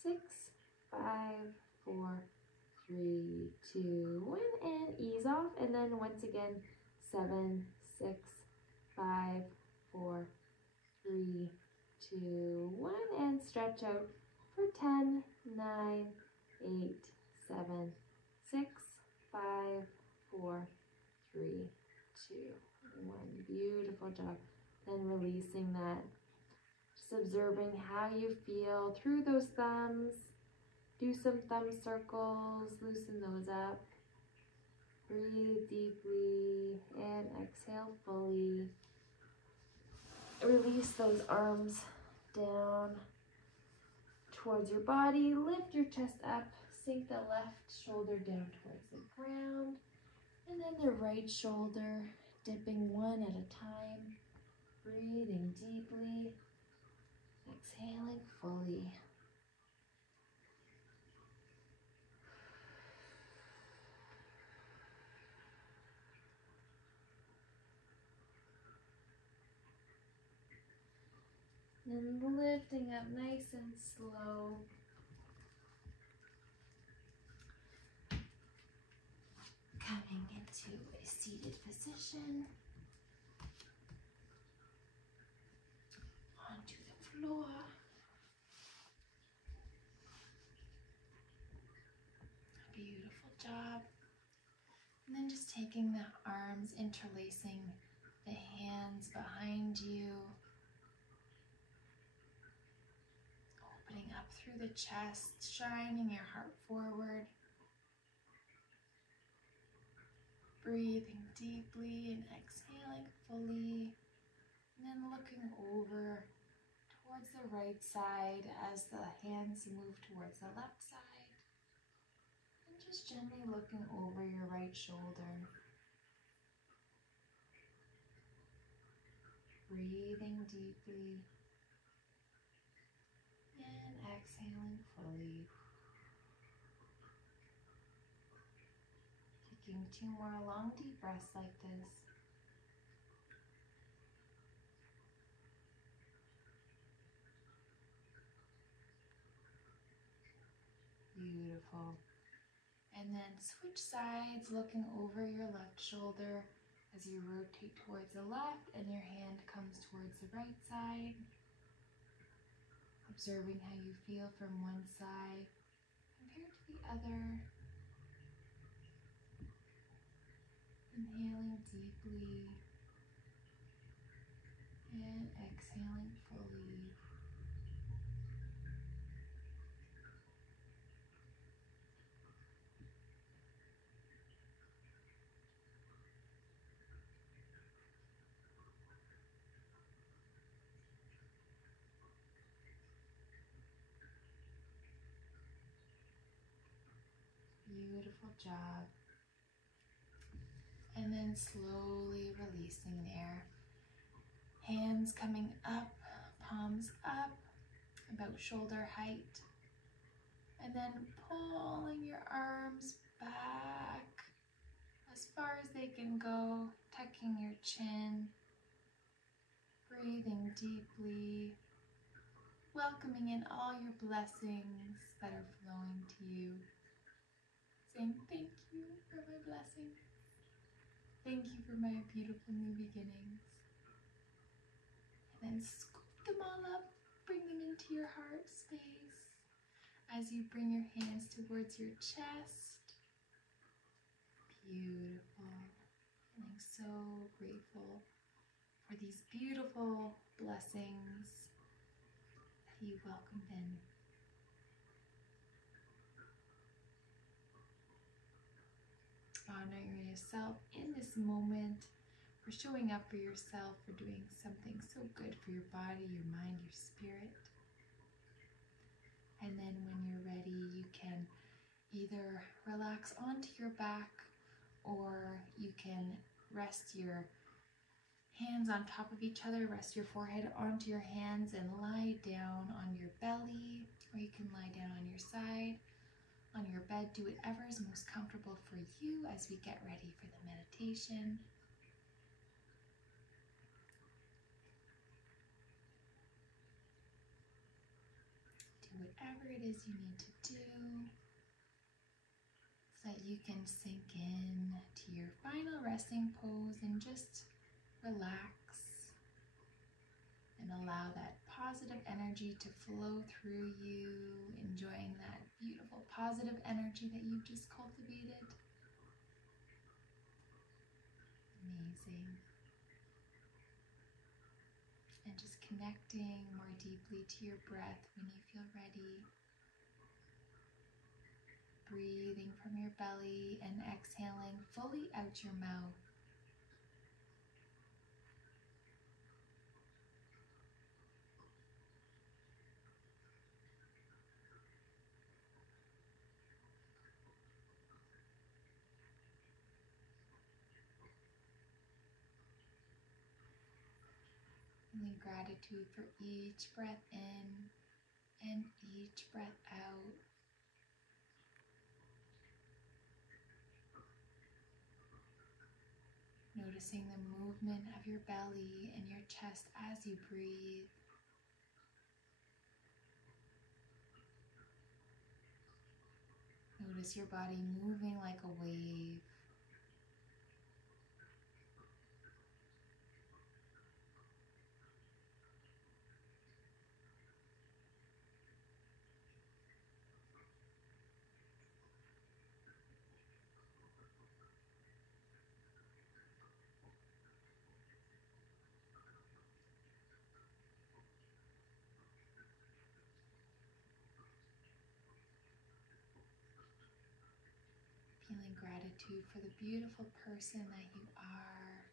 6, 5, 4, 3, 2, 1. And ease off. And then once again, 7, 6, 5, 4, 3, 2, 1. And stretch out for 10, 9, 8, 7, 6, 5, 4, 3, 2, 1. Beautiful job. Then releasing that. Just observing how you feel through those thumbs. Do some thumb circles. Loosen those up. Breathe deeply and exhale fully. Release those arms down towards your body. Lift your chest up. Sink the left shoulder down towards the ground. And then the right shoulder, dipping one at a time. Breathing deeply. Exhaling fully. And lifting up nice and slow. Coming into to a seated position. Onto the floor. Beautiful job. And then just taking the arms, interlacing the hands behind you. Opening up through the chest, shining your heart forward. Breathing deeply and exhaling fully. And then looking over towards the right side as the hands move towards the left side. And just gently looking over your right shoulder. Breathing deeply and exhaling fully. Taking 2 more long deep breaths like this. Beautiful. And then switch sides, looking over your left shoulder as you rotate towards the left and your hand comes towards the right side. Observing how you feel from one side compared to the other. Inhaling deeply and exhaling fully. Beautiful job. And then slowly releasing there. Hands coming up, palms up, about shoulder height. And then pulling your arms back as far as they can go, tucking your chin. Breathing deeply. Welcoming in all your blessings that are flowing to you. Saying thank you for my blessings. Thank you for my beautiful new beginnings. And then scoop them all up, bring them into your heart space. As you bring your hands towards your chest. Beautiful. Feeling so grateful for these beautiful blessings that you welcomed in. Honoring yourself in this moment, for showing up for yourself, for doing something so good for your body, your mind, your spirit. And then when you're ready, you can either relax onto your back or you can rest your hands on top of each other, rest your forehead onto your hands and lie down on your belly, or you can lie down on your side, on your bed. Do whatever is most comfortable for you as we get ready for the meditation. Do whatever it is you need to do so that you can sink in to your final resting pose and just relax and allow that positive energy to flow through you, enjoying that beautiful positive energy that you've just cultivated. Amazing. And just connecting more deeply to your breath when you feel ready. Breathing from your belly and exhaling fully out your mouth. Feeling gratitude for each breath in and each breath out. Noticing the movement of your belly and your chest as you breathe. Notice your body moving like a wave. gratitude for the beautiful person that you are.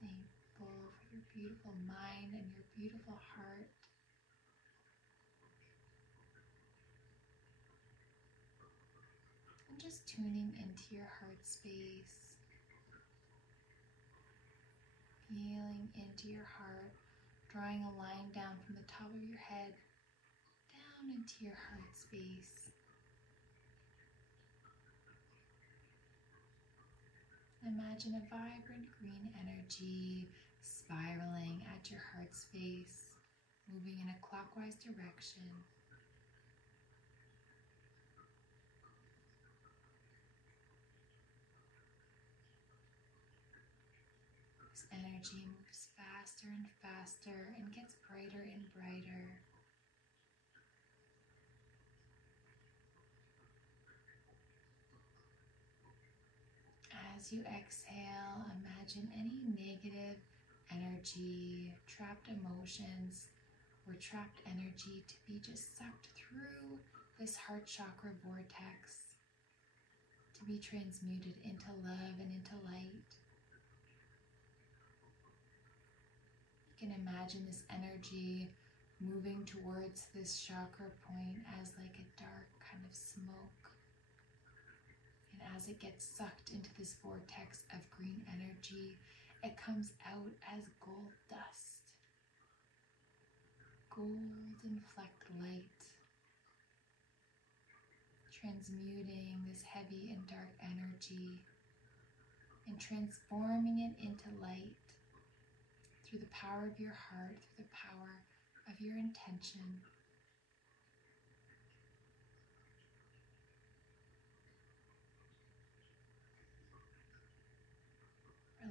Thankful for your beautiful mind and your beautiful heart. And just tuning into your heart space. Feeling into your heart, drawing a line down from the top of your head down into your heart space. Imagine a vibrant green energy spiraling at your heart space, moving in a clockwise direction. This energy moves faster and faster and gets brighter and brighter. As you exhale, imagine any negative energy, trapped emotions, or trapped energy to be just sucked through this heart chakra vortex, to be transmuted into love and into light. You can imagine this energy moving towards this chakra point as like a dark kind of smoke. And as it gets sucked into this vortex of green energy, it comes out as gold dust, golden flecked light, transmuting this heavy and dark energy and transforming it into light through the power of your heart, through the power of your intention.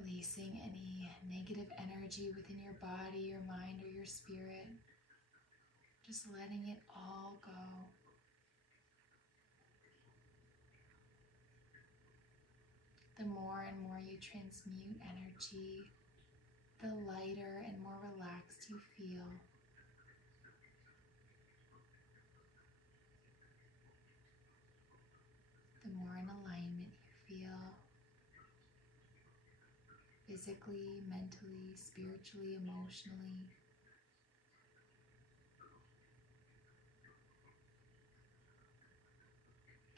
Releasing any negative energy within your body, your mind, or your spirit. Just letting it all go. The more and more you transmute energy, the lighter and more relaxed you feel. The more in alignment you feel. Physically, mentally, spiritually, emotionally.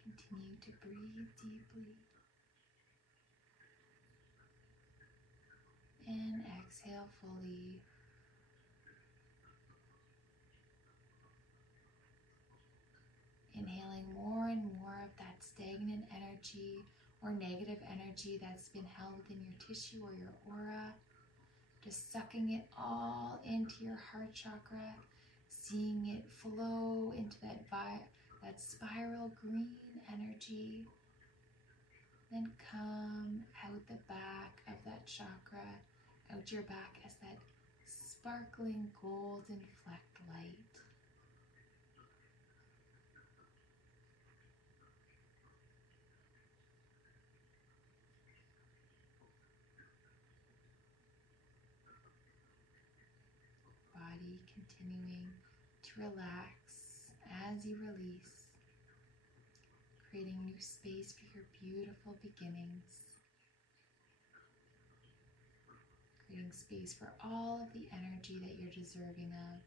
Continue to breathe deeply. And exhale fully. Inhaling more and more of that stagnant energy or negative energy that's been held within your tissue or your aura. Just sucking it all into your heart chakra, seeing it flow into that spiral green energy. Then come out the back of that chakra, out your back as that sparkling golden flecked light. Body continuing to relax as you release, creating new space for your beautiful beginnings, creating space for all of the energy that you're deserving of.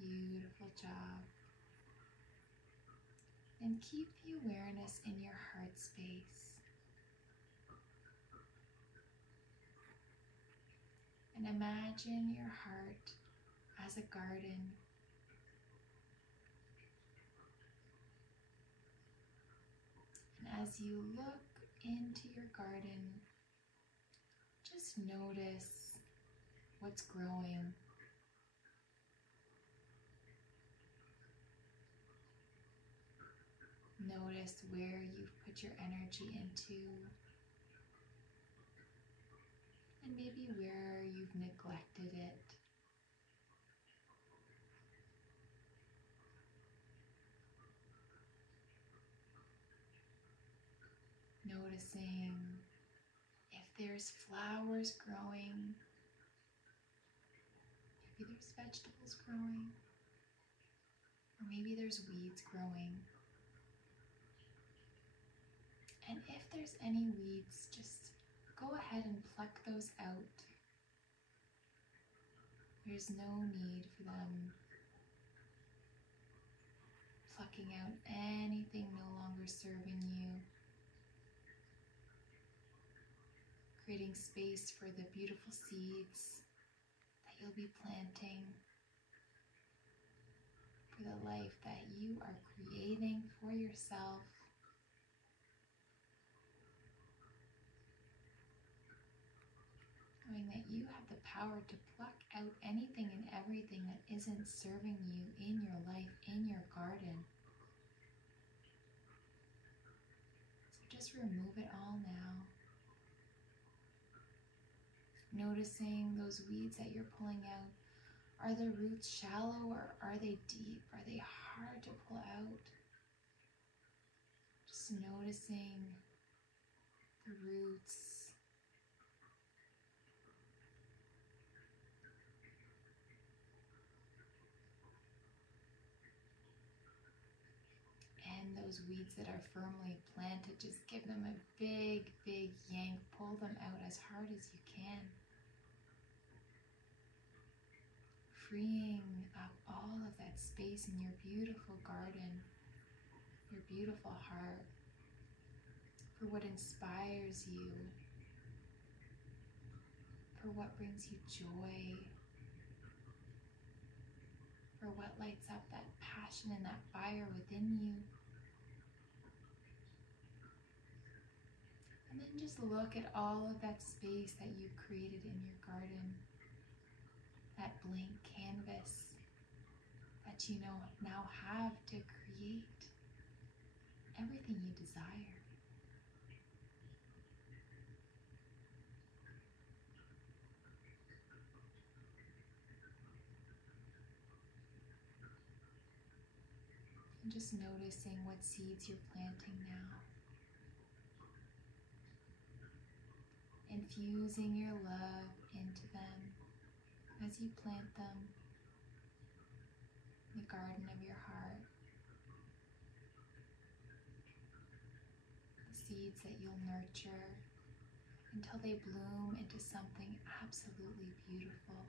Beautiful job. And keep the awareness in your heart space. And imagine your heart as a garden. And as you look into your garden, just notice what's growing. Notice where you've put your energy into, and maybe where you've neglected it. Noticing if there's flowers growing, maybe there's vegetables growing. Or maybe there's weeds growing. And if there's any weeds, just go ahead and pluck those out. There's no need for them plucking out anything no longer serving you. Creating space for the beautiful seeds that you'll be planting, for the life that you are creating for yourself. Knowing that you have the power to pluck out anything and everything that isn't serving you in your life, in your garden. So just remove it all now. Noticing those weeds that you're pulling out. Are the roots shallow or are they deep? Are they hard to pull out? Just noticing the roots. And those weeds that are firmly planted, just give them a big, big yank. Pull them out as hard as you can. Freeing up all of that space in your beautiful garden, your beautiful heart, for what inspires you, for what brings you joy, for what lights up that passion and that fire within you. And then just look at all of that space that you've created in your garden, that blank canvas that you now have to create everything you desire. And just noticing what seeds you're planting now. Infusing your love into them as you plant them in the garden of your heart. The seeds that you'll nurture until they bloom into something absolutely beautiful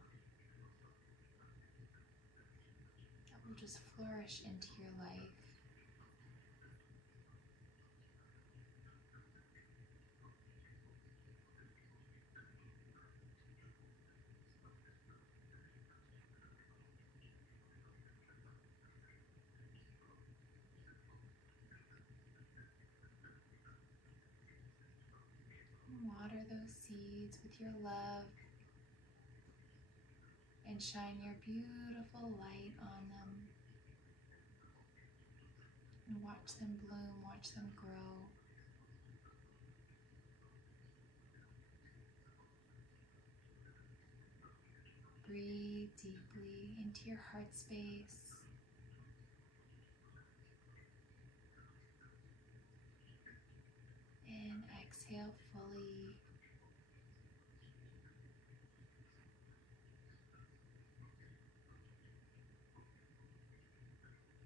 that will just flourish into your life. Water those seeds with your love and shine your beautiful light on them. And watch them bloom, watch them grow. Breathe deeply into your heart space. And exhale fully.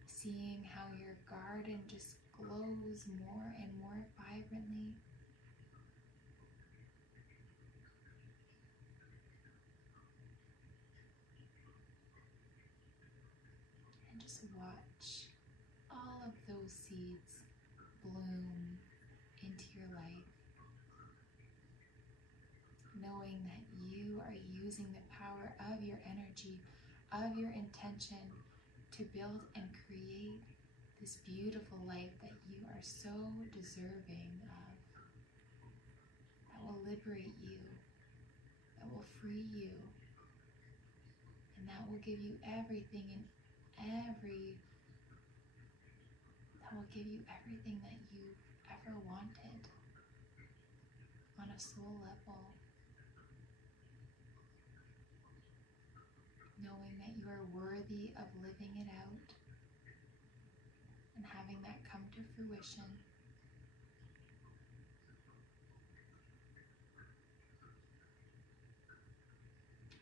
Seeing how your garden just glows more and more vibrantly. And just watch all of those seeds bloom into your life. Knowing that you are using the power of your energy, of your intention to build and create this beautiful life that you are so deserving of, that will liberate you, that will free you, and that will give you everything that will give you everything that you've ever wanted on a soul level. Knowing that you are worthy of living it out and having that come to fruition.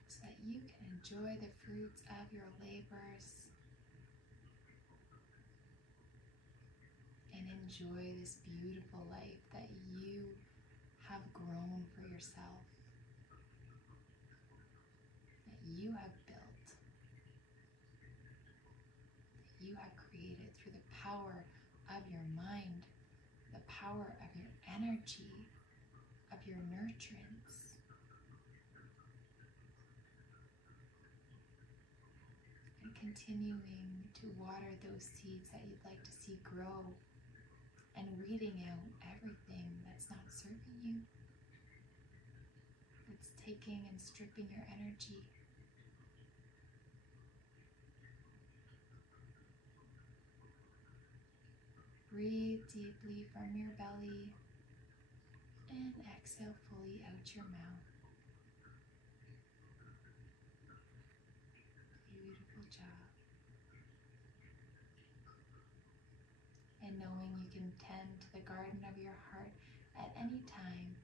So that you can enjoy the fruits of your labors and enjoy this beautiful life that you have grown for yourself, that you have built, that you have created through the power of your mind, the power of your energy, of your nurturance. And continuing to water those seeds that you'd like to see grow, and weeding out everything that's not serving you, that's taking and stripping your energy. Breathe deeply from your belly and exhale fully out your mouth. Beautiful job. And knowing you can tend to the garden of your heart at any time.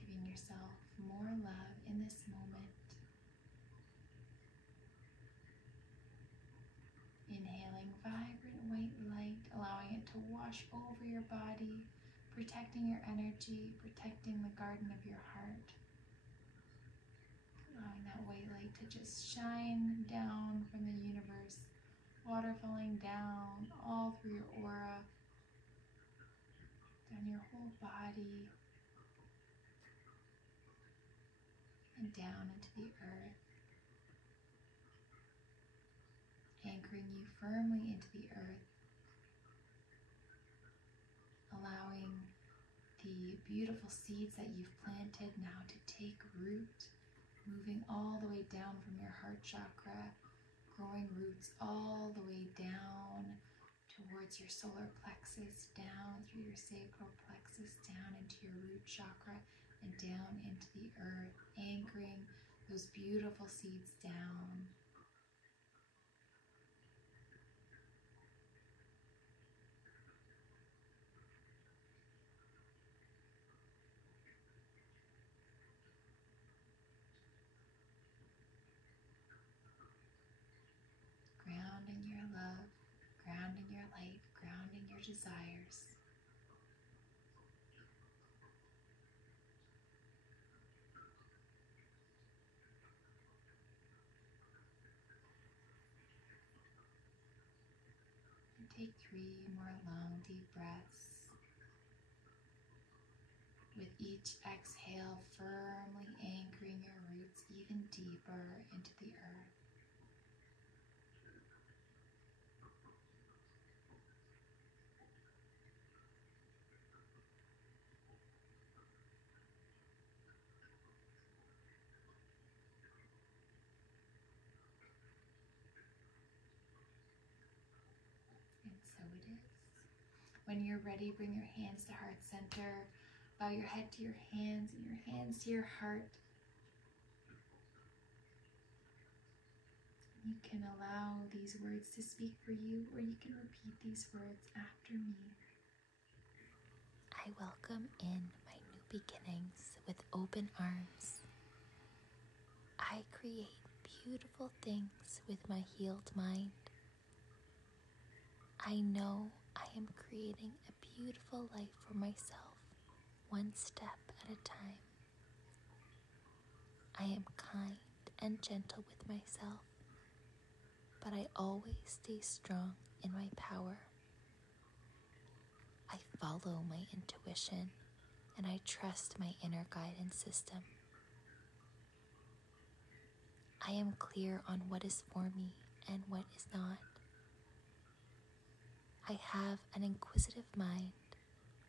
Giving yourself more love in this moment. Inhaling vibrant white light, allowing it to wash over your body, protecting your energy, protecting the garden of your heart. Allowing that white light to just shine down from the universe, water falling down all through your aura, down your whole body, and down into the earth, anchoring you firmly into the earth, allowing the beautiful seeds that you've planted now to take root, moving all the way down from your heart chakra, growing roots all the way down towards your solar plexus, down through your sacral plexus, down into your root chakra, and down into the earth, anchoring those beautiful seeds down. Grounding your love, grounding your light, grounding your desires. And take 3 more long, deep breaths. With each exhale, firmly anchoring your roots even deeper into the earth. And so it is. When you're ready, bring your hands to heart center. Bow your head to your hands and your hands to your heart. You can allow these words to speak for you, or you can repeat these words after me. I welcome in my new beginnings with open arms. I create beautiful things with my healed mind. I know I am creating a beautiful life for myself, one step at a time. I am kind and gentle with myself, but I always stay strong in my power. I follow my intuition, and I trust my inner guidance system. I am clear on what is for me and what is not. I have an inquisitive mind,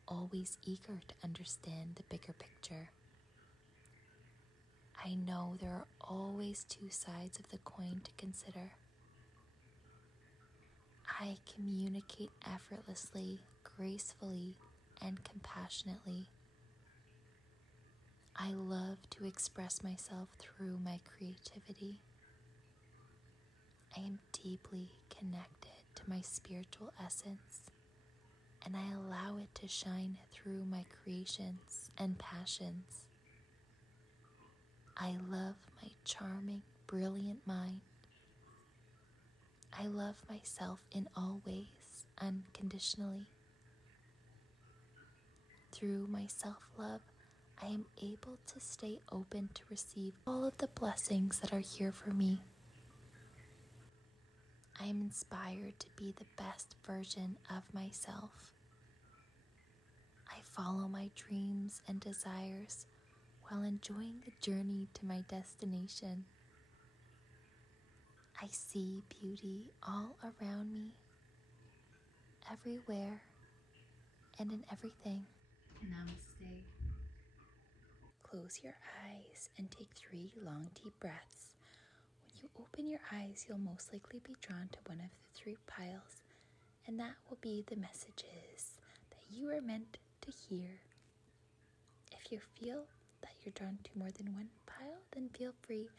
always eager to understand the bigger picture. I know there are always 2 sides of the coin to consider. I communicate effortlessly, gracefully, and compassionately. I love to express myself through my creativity. I am deeply connected to my spiritual essence, and I allow it to shine through my creations and passions. I love my charming, brilliant mind. I love myself in all ways, unconditionally. Through my self-love, I am able to stay open to receive all of the blessings that are here for me. I am inspired to be the best version of myself. I follow my dreams and desires while enjoying the journey to my destination. I see beauty all around me, everywhere, and in everything. Namaste. Close your eyes and take 3 long, deep breaths. When you open your eyes, you'll most likely be drawn to one of the 3 piles, and that will be the messages that you are meant to hear. If you feel that you're drawn to more than one pile, then feel free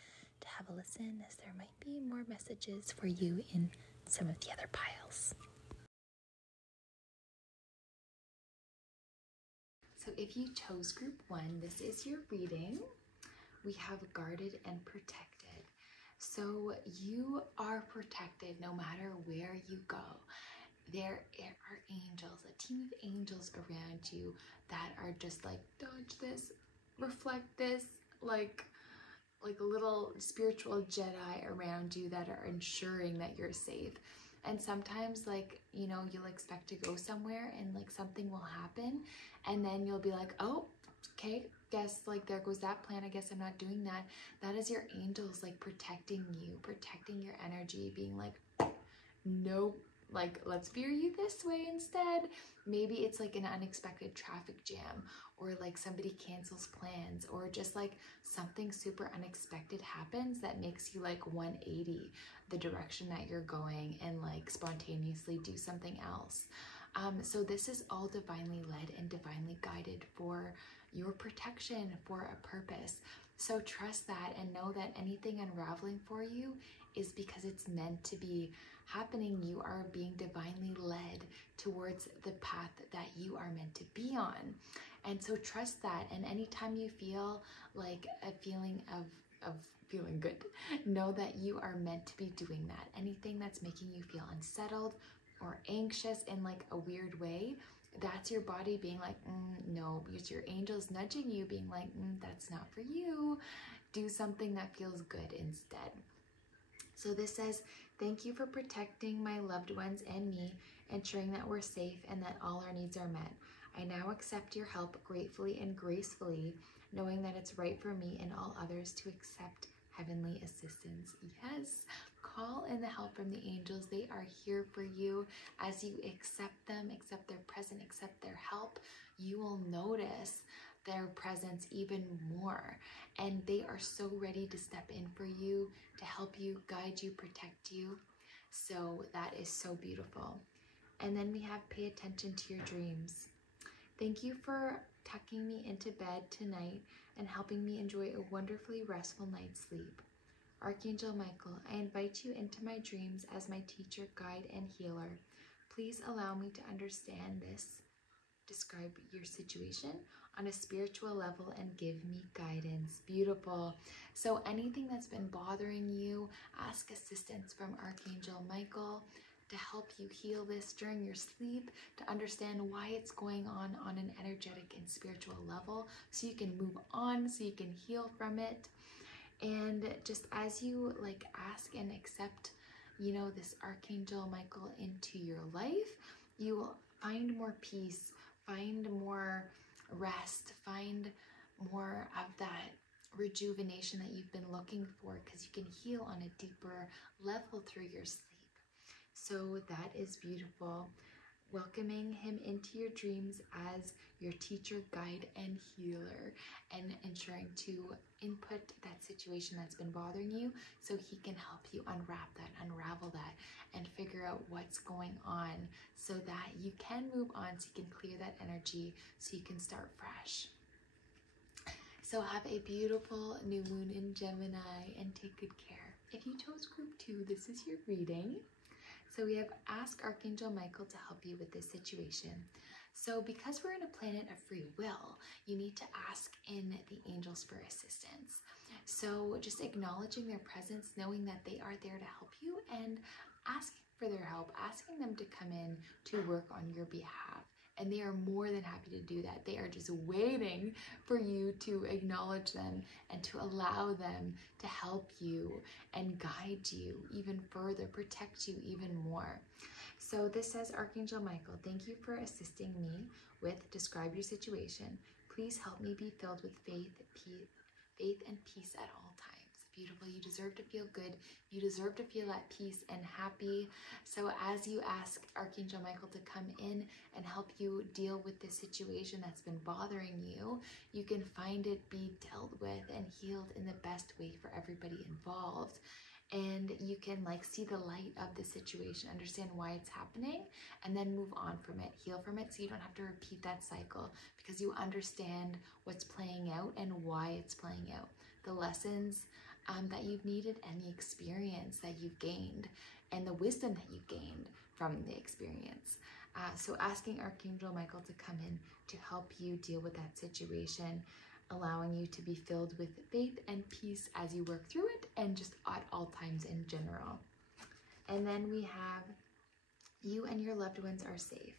to have a listen, as there might be more messages for you in some of the other piles. So if you chose group 1, this is your reading. We have guarded and protected. So you are protected no matter where you go. There are angels, a team of angels around you that are just like, dodge this, reflect this, like a little spiritual Jedi around you that are ensuring that you're safe. And sometimes, like, you know, you'll expect to go somewhere and like something will happen, and then you'll be like, oh, okay, guess like there goes that plan, I guess I'm not doing that. That is your angels like protecting you, protecting your energy, being like, nope, like let's veer you this way instead. Maybe it's like an unexpected traffic jam, or like somebody cancels plans, or just like something super unexpected happens that makes you like 180 the direction that you're going and like spontaneously do something else. So this is all divinely led and divinely guided for your protection, for a purpose. So trust that and know that anything unraveling for you is because it's meant to be happening. You are being divinely led towards the path that you are meant to be on. And so trust that. And anytime you feel like a feeling of feeling good, know that you are meant to be doing that. Anything that's making you feel unsettled or anxious in like a weird way, that's your body being like, no, because your angels nudging you, being like, that's not for you. Do something that feels good instead. So this says, thank you for protecting my loved ones and me, ensuring that we're safe and that all our needs are met. I now accept your help gratefully and gracefully, knowing that it's right for me and all others to accept heavenly assistance. Yes, call in the help from the angels. They are here for you. As you accept them, accept their presence, accept their help, you will notice their presence even more. And they are so ready to step in for you, to help you, guide you, protect you. So that is so beautiful. And then we have pay attention to your dreams. Thank you for tucking me into bed tonight and helping me enjoy a wonderfully restful night's sleep. Archangel Michael, I invite you into my dreams as my teacher, guide, and healer. Please allow me to understand this. Describe your situation on a spiritual level and give me guidance. Beautiful. So anything that's been bothering you, ask assistance from Archangel Michael to help you heal this during your sleep, to understand why it's going on an energetic and spiritual level, so you can move on, so you can heal from it. And just as you like ask and accept, you know, this Archangel Michael into your life, you will find more peace, find more rest, find more of that rejuvenation that you've been looking for, because you can heal on a deeper level through your sleep. So that is beautiful. Welcoming him into your dreams as your teacher, guide, and healer, and ensuring to input that situation that's been bothering you so he can help you unwrap that, unravel that, and figure out what's going on so that you can move on, so you can clear that energy, so you can start fresh. So have a beautiful new moon in Gemini and take good care. If you chose group 2, this is your reading. So we have ask Archangel Michael to help you with this situation. So because we're in a planet of free will, you need to ask in the angels for assistance. So just acknowledging their presence, knowing that they are there to help you, and asking for their help, asking them to come in to work on your behalf. And they are more than happy to do that. They are just waiting for you to acknowledge them and to allow them to help you and guide you even further, protect you even more. So this says, Archangel Michael, thank you for assisting me with describe your situation. Please help me be filled with faith and peace at all times. Beautiful. You deserve to feel good. You deserve to feel at peace and happy. So as you ask Archangel Michael to come in and help you deal with this situation that's been bothering you, you can find it be dealt with and healed in the best way for everybody involved. And you can like see the light of the situation, understand why it's happening, and then move on from it, heal from it, so you don't have to repeat that cycle, because you understand what's playing out and why it's playing out, the lessons that you've needed, and the experience that you've gained, and the wisdom that you've gained from the experience. So asking Archangel Michael to come in to help you deal with that situation, allowing you to be filled with faith and peace as you work through it, and just at all times in general. And then we have, you and your loved ones are safe.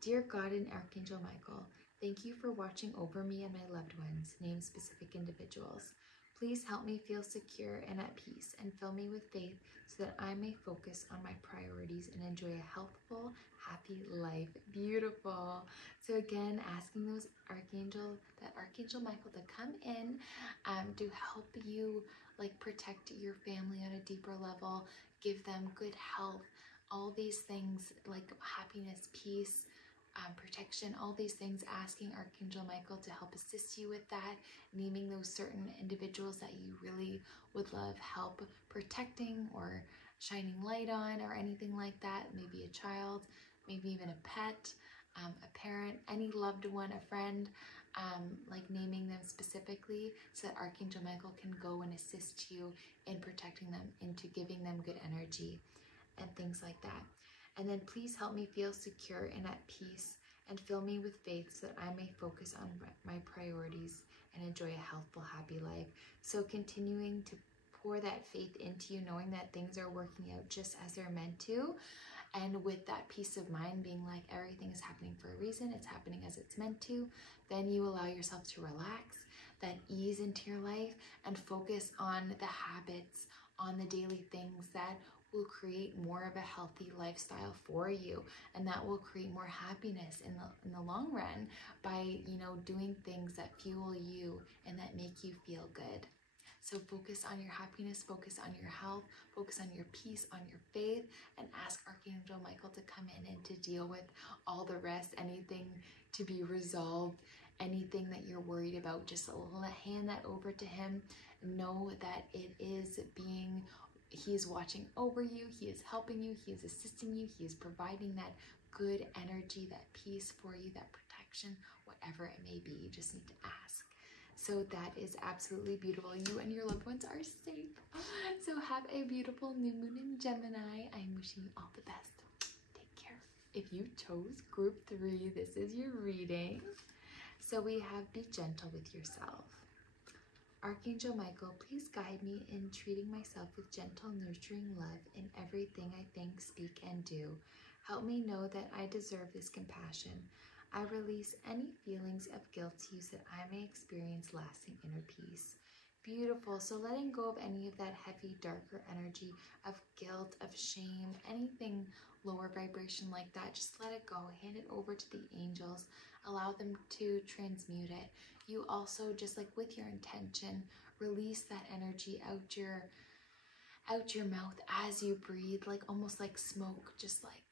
Dear God and Archangel Michael, thank you for watching over me and my loved ones, name specific individuals. Please help me feel secure and at peace, and fill me with faith so that I may focus on my priorities and enjoy a healthful, happy life. Beautiful. So again, asking those Archangel Michael to come in to help you like protect your family on a deeper level, give them good health, all these things like happiness, peace, protection, all these things, asking Archangel Michael to help assist you with that, naming those certain individuals that you really would love help protecting or shining light on, or anything like that. Maybe a child, maybe even a pet, a parent, any loved one, a friend, like naming them specifically so that Archangel Michael can go and assist you in protecting them, into giving them good energy and things like that. And then please help me feel secure and at peace, and fill me with faith so that I may focus on my priorities and enjoy a healthful, happy life. So continuing to pour that faith into you, knowing that things are working out just as they're meant to. And with that peace of mind, being like everything is happening for a reason, it's happening as it's meant to, then you allow yourself to relax, that ease into your life, and focus on the habits, on the daily things that will create more of a healthy lifestyle for you, and that will create more happiness in the long run by, you know, doing things that fuel you and that make you feel good. So focus on your happiness, focus on your health, focus on your peace, on your faith, and ask Archangel Michael to come in and to deal with all the rest, anything to be resolved, anything that you're worried about, just hand that over to him. Know that it is being, he is watching over you, he is helping you, he is assisting you, he is providing that good energy, that peace for you, that protection, whatever it may be. You just need to ask. So that is absolutely beautiful. You and your loved ones are safe. So have a beautiful new moon in Gemini. I'm wishing you all the best. Take care. If you chose group 3, this is your reading. So we have be gentle with yourself. Archangel Michael, please guide me in treating myself with gentle, nurturing love in everything I think, speak, and do. Help me know that I deserve this compassion. I release any feelings of guilt to you so that I may experience lasting inner peace. Beautiful. So letting go of any of that heavy, darker energy of guilt, of shame, anything lower vibration like that, just let it go. Hand it over to the angels. Allow them to transmute it. You also, just like with your intention, release that energy out your mouth as you breathe, like almost like smoke, just like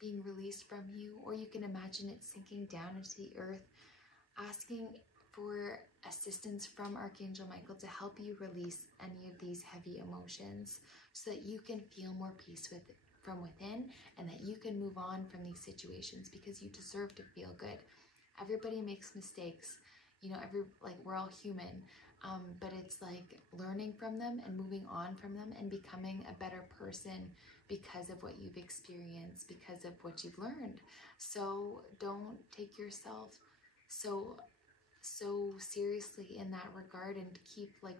being released from you. Or you can imagine it sinking down into the earth, asking for assistance from Archangel Michael to help you release any of these heavy emotions so that you can feel more peace from within, and that you can move on from these situations, because you deserve to feel good. Everybody makes mistakes, you know, we're all human, but it's like learning from them and moving on from them and becoming a better person because of what you've experienced, because of what you've learned. So don't take yourself so so seriously in that regard, and keep like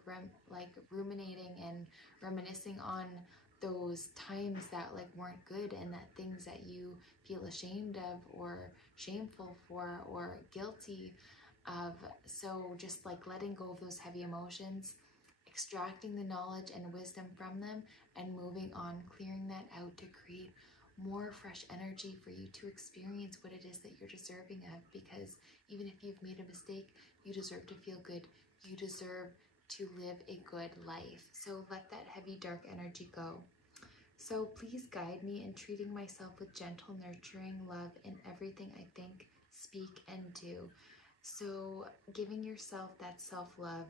ruminating and reminiscing on those times that like weren't good, and that things that you feel ashamed of or shameful for or guilty of. So just like letting go of those heavy emotions, extracting the knowledge and wisdom from them, and moving on, clearing that out to create more fresh energy for you to experience what it is that you're deserving of. Because even if you've made a mistake, you deserve to feel good. You deserve to live a good life. So let that heavy, dark energy go. So please guide me in treating myself with gentle, nurturing love in everything I think, speak, and do. So giving yourself that self-love,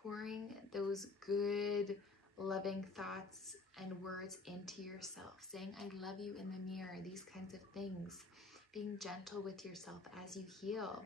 pouring those good, loving thoughts and words into yourself, saying, I love you in the mirror, these kinds of things, being gentle with yourself as you heal.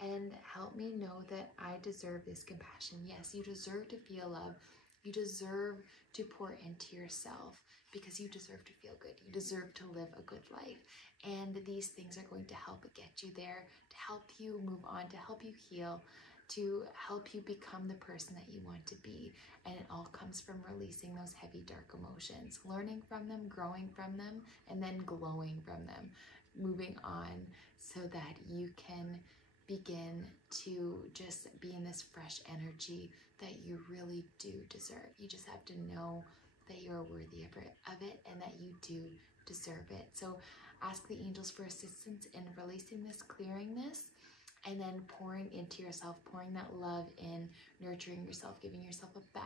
And help me know that I deserve this compassion. Yes, you deserve to feel love. You deserve to pour into yourself because you deserve to feel good. You deserve to live a good life. And these things are going to help get you there, to help you move on, to help you heal, to help you become the person that you want to be. And it all comes from releasing those heavy, dark emotions, learning from them, growing from them, and then glowing from them, moving on so that you can begin to just be in this fresh energy that you really do deserve. You just have to know that you are worthy of it and that you do deserve it. So ask the angels for assistance in releasing this, clearing this, and then pouring into yourself, pouring that love in, nurturing yourself, giving yourself a bath,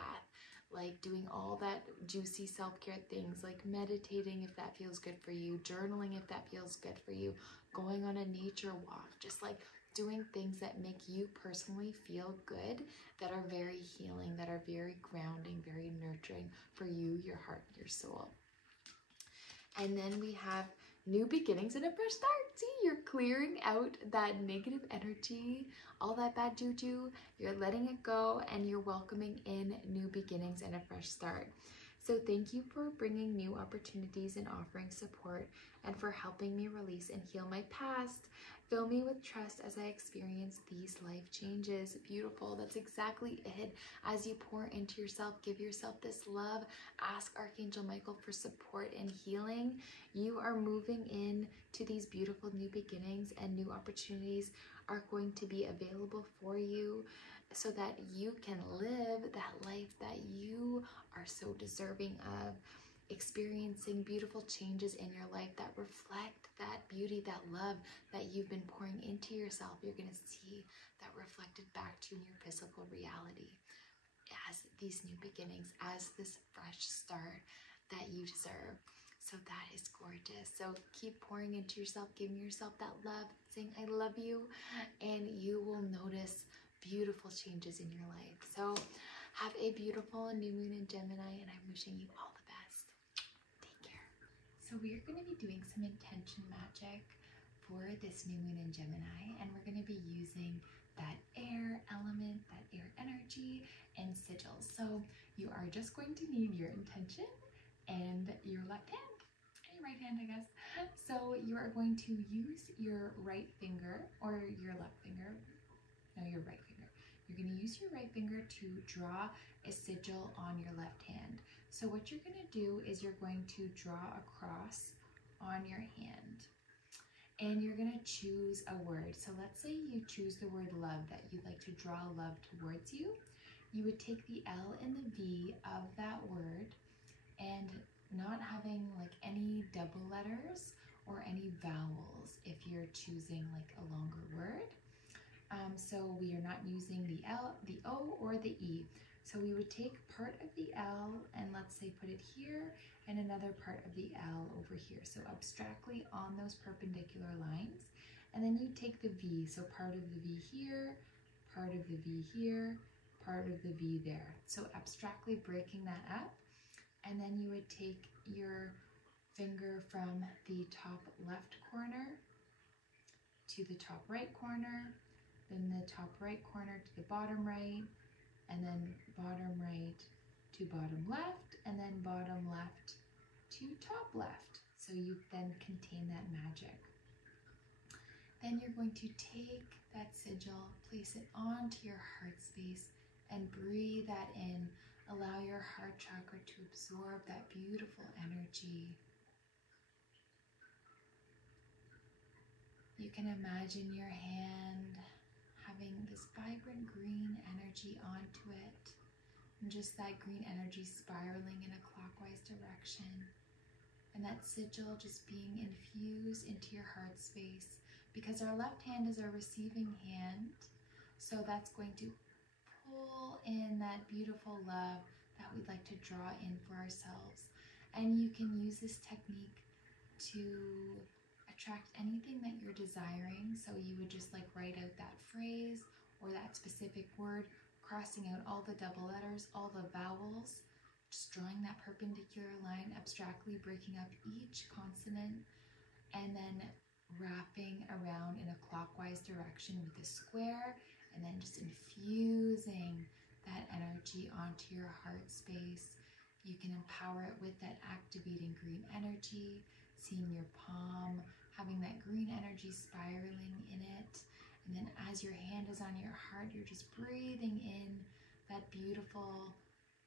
like doing all that juicy self-care things, like meditating if that feels good for you, journaling if that feels good for you, going on a nature walk, just like doing things that make you personally feel good, that are very healing, that are very grounding, very nurturing for you, your heart, your soul. And then we have new beginnings and a fresh start. See, you're clearing out that negative energy, all that bad juju, you're letting it go, and you're welcoming in new beginnings and a fresh start. So thank you for bringing new opportunities and offering support, and for helping me release and heal my past. Fill me with trust as I experience these life changes. Beautiful. That's exactly it. As you pour into yourself, give yourself this love. Ask Archangel Michael for support and healing. You are moving in to these beautiful new beginnings, and new opportunities are going to be available for you so that you can live that life that you are so deserving of. Experiencing beautiful changes in your life that reflect that beauty, that love that you've been pouring into yourself. You're going to see that reflected back to you in your physical reality as these new beginnings, as this fresh start that you deserve. So that is gorgeous. So keep pouring into yourself, giving yourself that love, saying, I love you, and you will notice beautiful changes in your life. So have a beautiful new moon in Gemini, and I'm wishing you all the best. Take care. So we are going to be doing some intention magic for this new moon in Gemini, and we're going to be using that air element, that air energy, and sigils. So you are just going to need your intention and your left hand, and your right hand, I guess. So you are going to use your right finger, or your left finger, no, your right finger. You're going to use your right finger to draw a sigil on your left hand. So what you're going to do is you're going to draw a cross on your hand, and you're going to choose a word. So let's say you choose the word love, that you'd like to draw love towards you. You would take the L and the V of that word, and not having like any double letters or any vowels if you're choosing like a longer word. So we are not using the L, the O, or the E. So we would take part of the L and let's say put it here, and another part of the L over here. So abstractly on those perpendicular lines. And then you take the V, so part of the V here, part of the V here, part of the V there. So abstractly breaking that up. And then you would take your finger from the top left corner to the top right corner, then the top right corner to the bottom right, and then bottom right to bottom left, and then bottom left to top left. So you then contain that magic. Then you're going to take that sigil, place it onto your heart space, and breathe that in. Allow your heart chakra to absorb that beautiful energy. You can imagine your hand having this vibrant green energy onto it, and just that green energy spiraling in a clockwise direction, and that sigil just being infused into your heart space, because our left hand is our receiving hand, so that's going to pull in that beautiful love that we'd like to draw in for ourselves. And you can use this technique to attract anything that you're desiring. So you would just like write out that phrase or that specific word, crossing out all the double letters, all the vowels, just drawing that perpendicular line, abstractly breaking up each consonant, and then wrapping around in a clockwise direction with a square, and then just infusing that energy onto your heart space. You can empower it with that activating green energy, seeing your palm, having that green energy spiraling in it. And then as your hand is on your heart, you're just breathing in that beautiful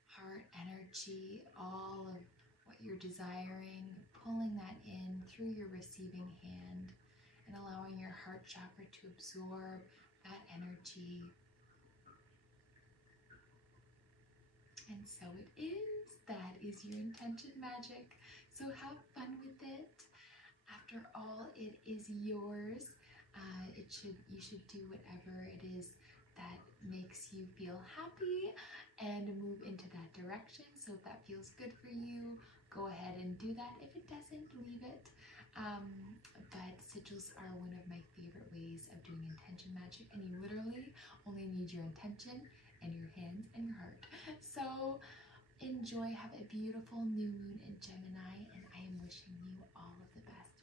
heart energy, all of what you're desiring, pulling that in through your receiving hand and allowing your heart chakra to absorb that energy. And so it is. That is your intention magic. So have fun with it. After all, it is yours. You should do whatever it is that makes you feel happy and move into that direction. So if that feels good for you, go ahead and do that. If it doesn't, leave it. But sigils are one of my favorite ways of doing intention magic, and you literally only need your intention and your hands and your heart. So enjoy, have a beautiful new moon in Gemini, and I am wishing you all of the best.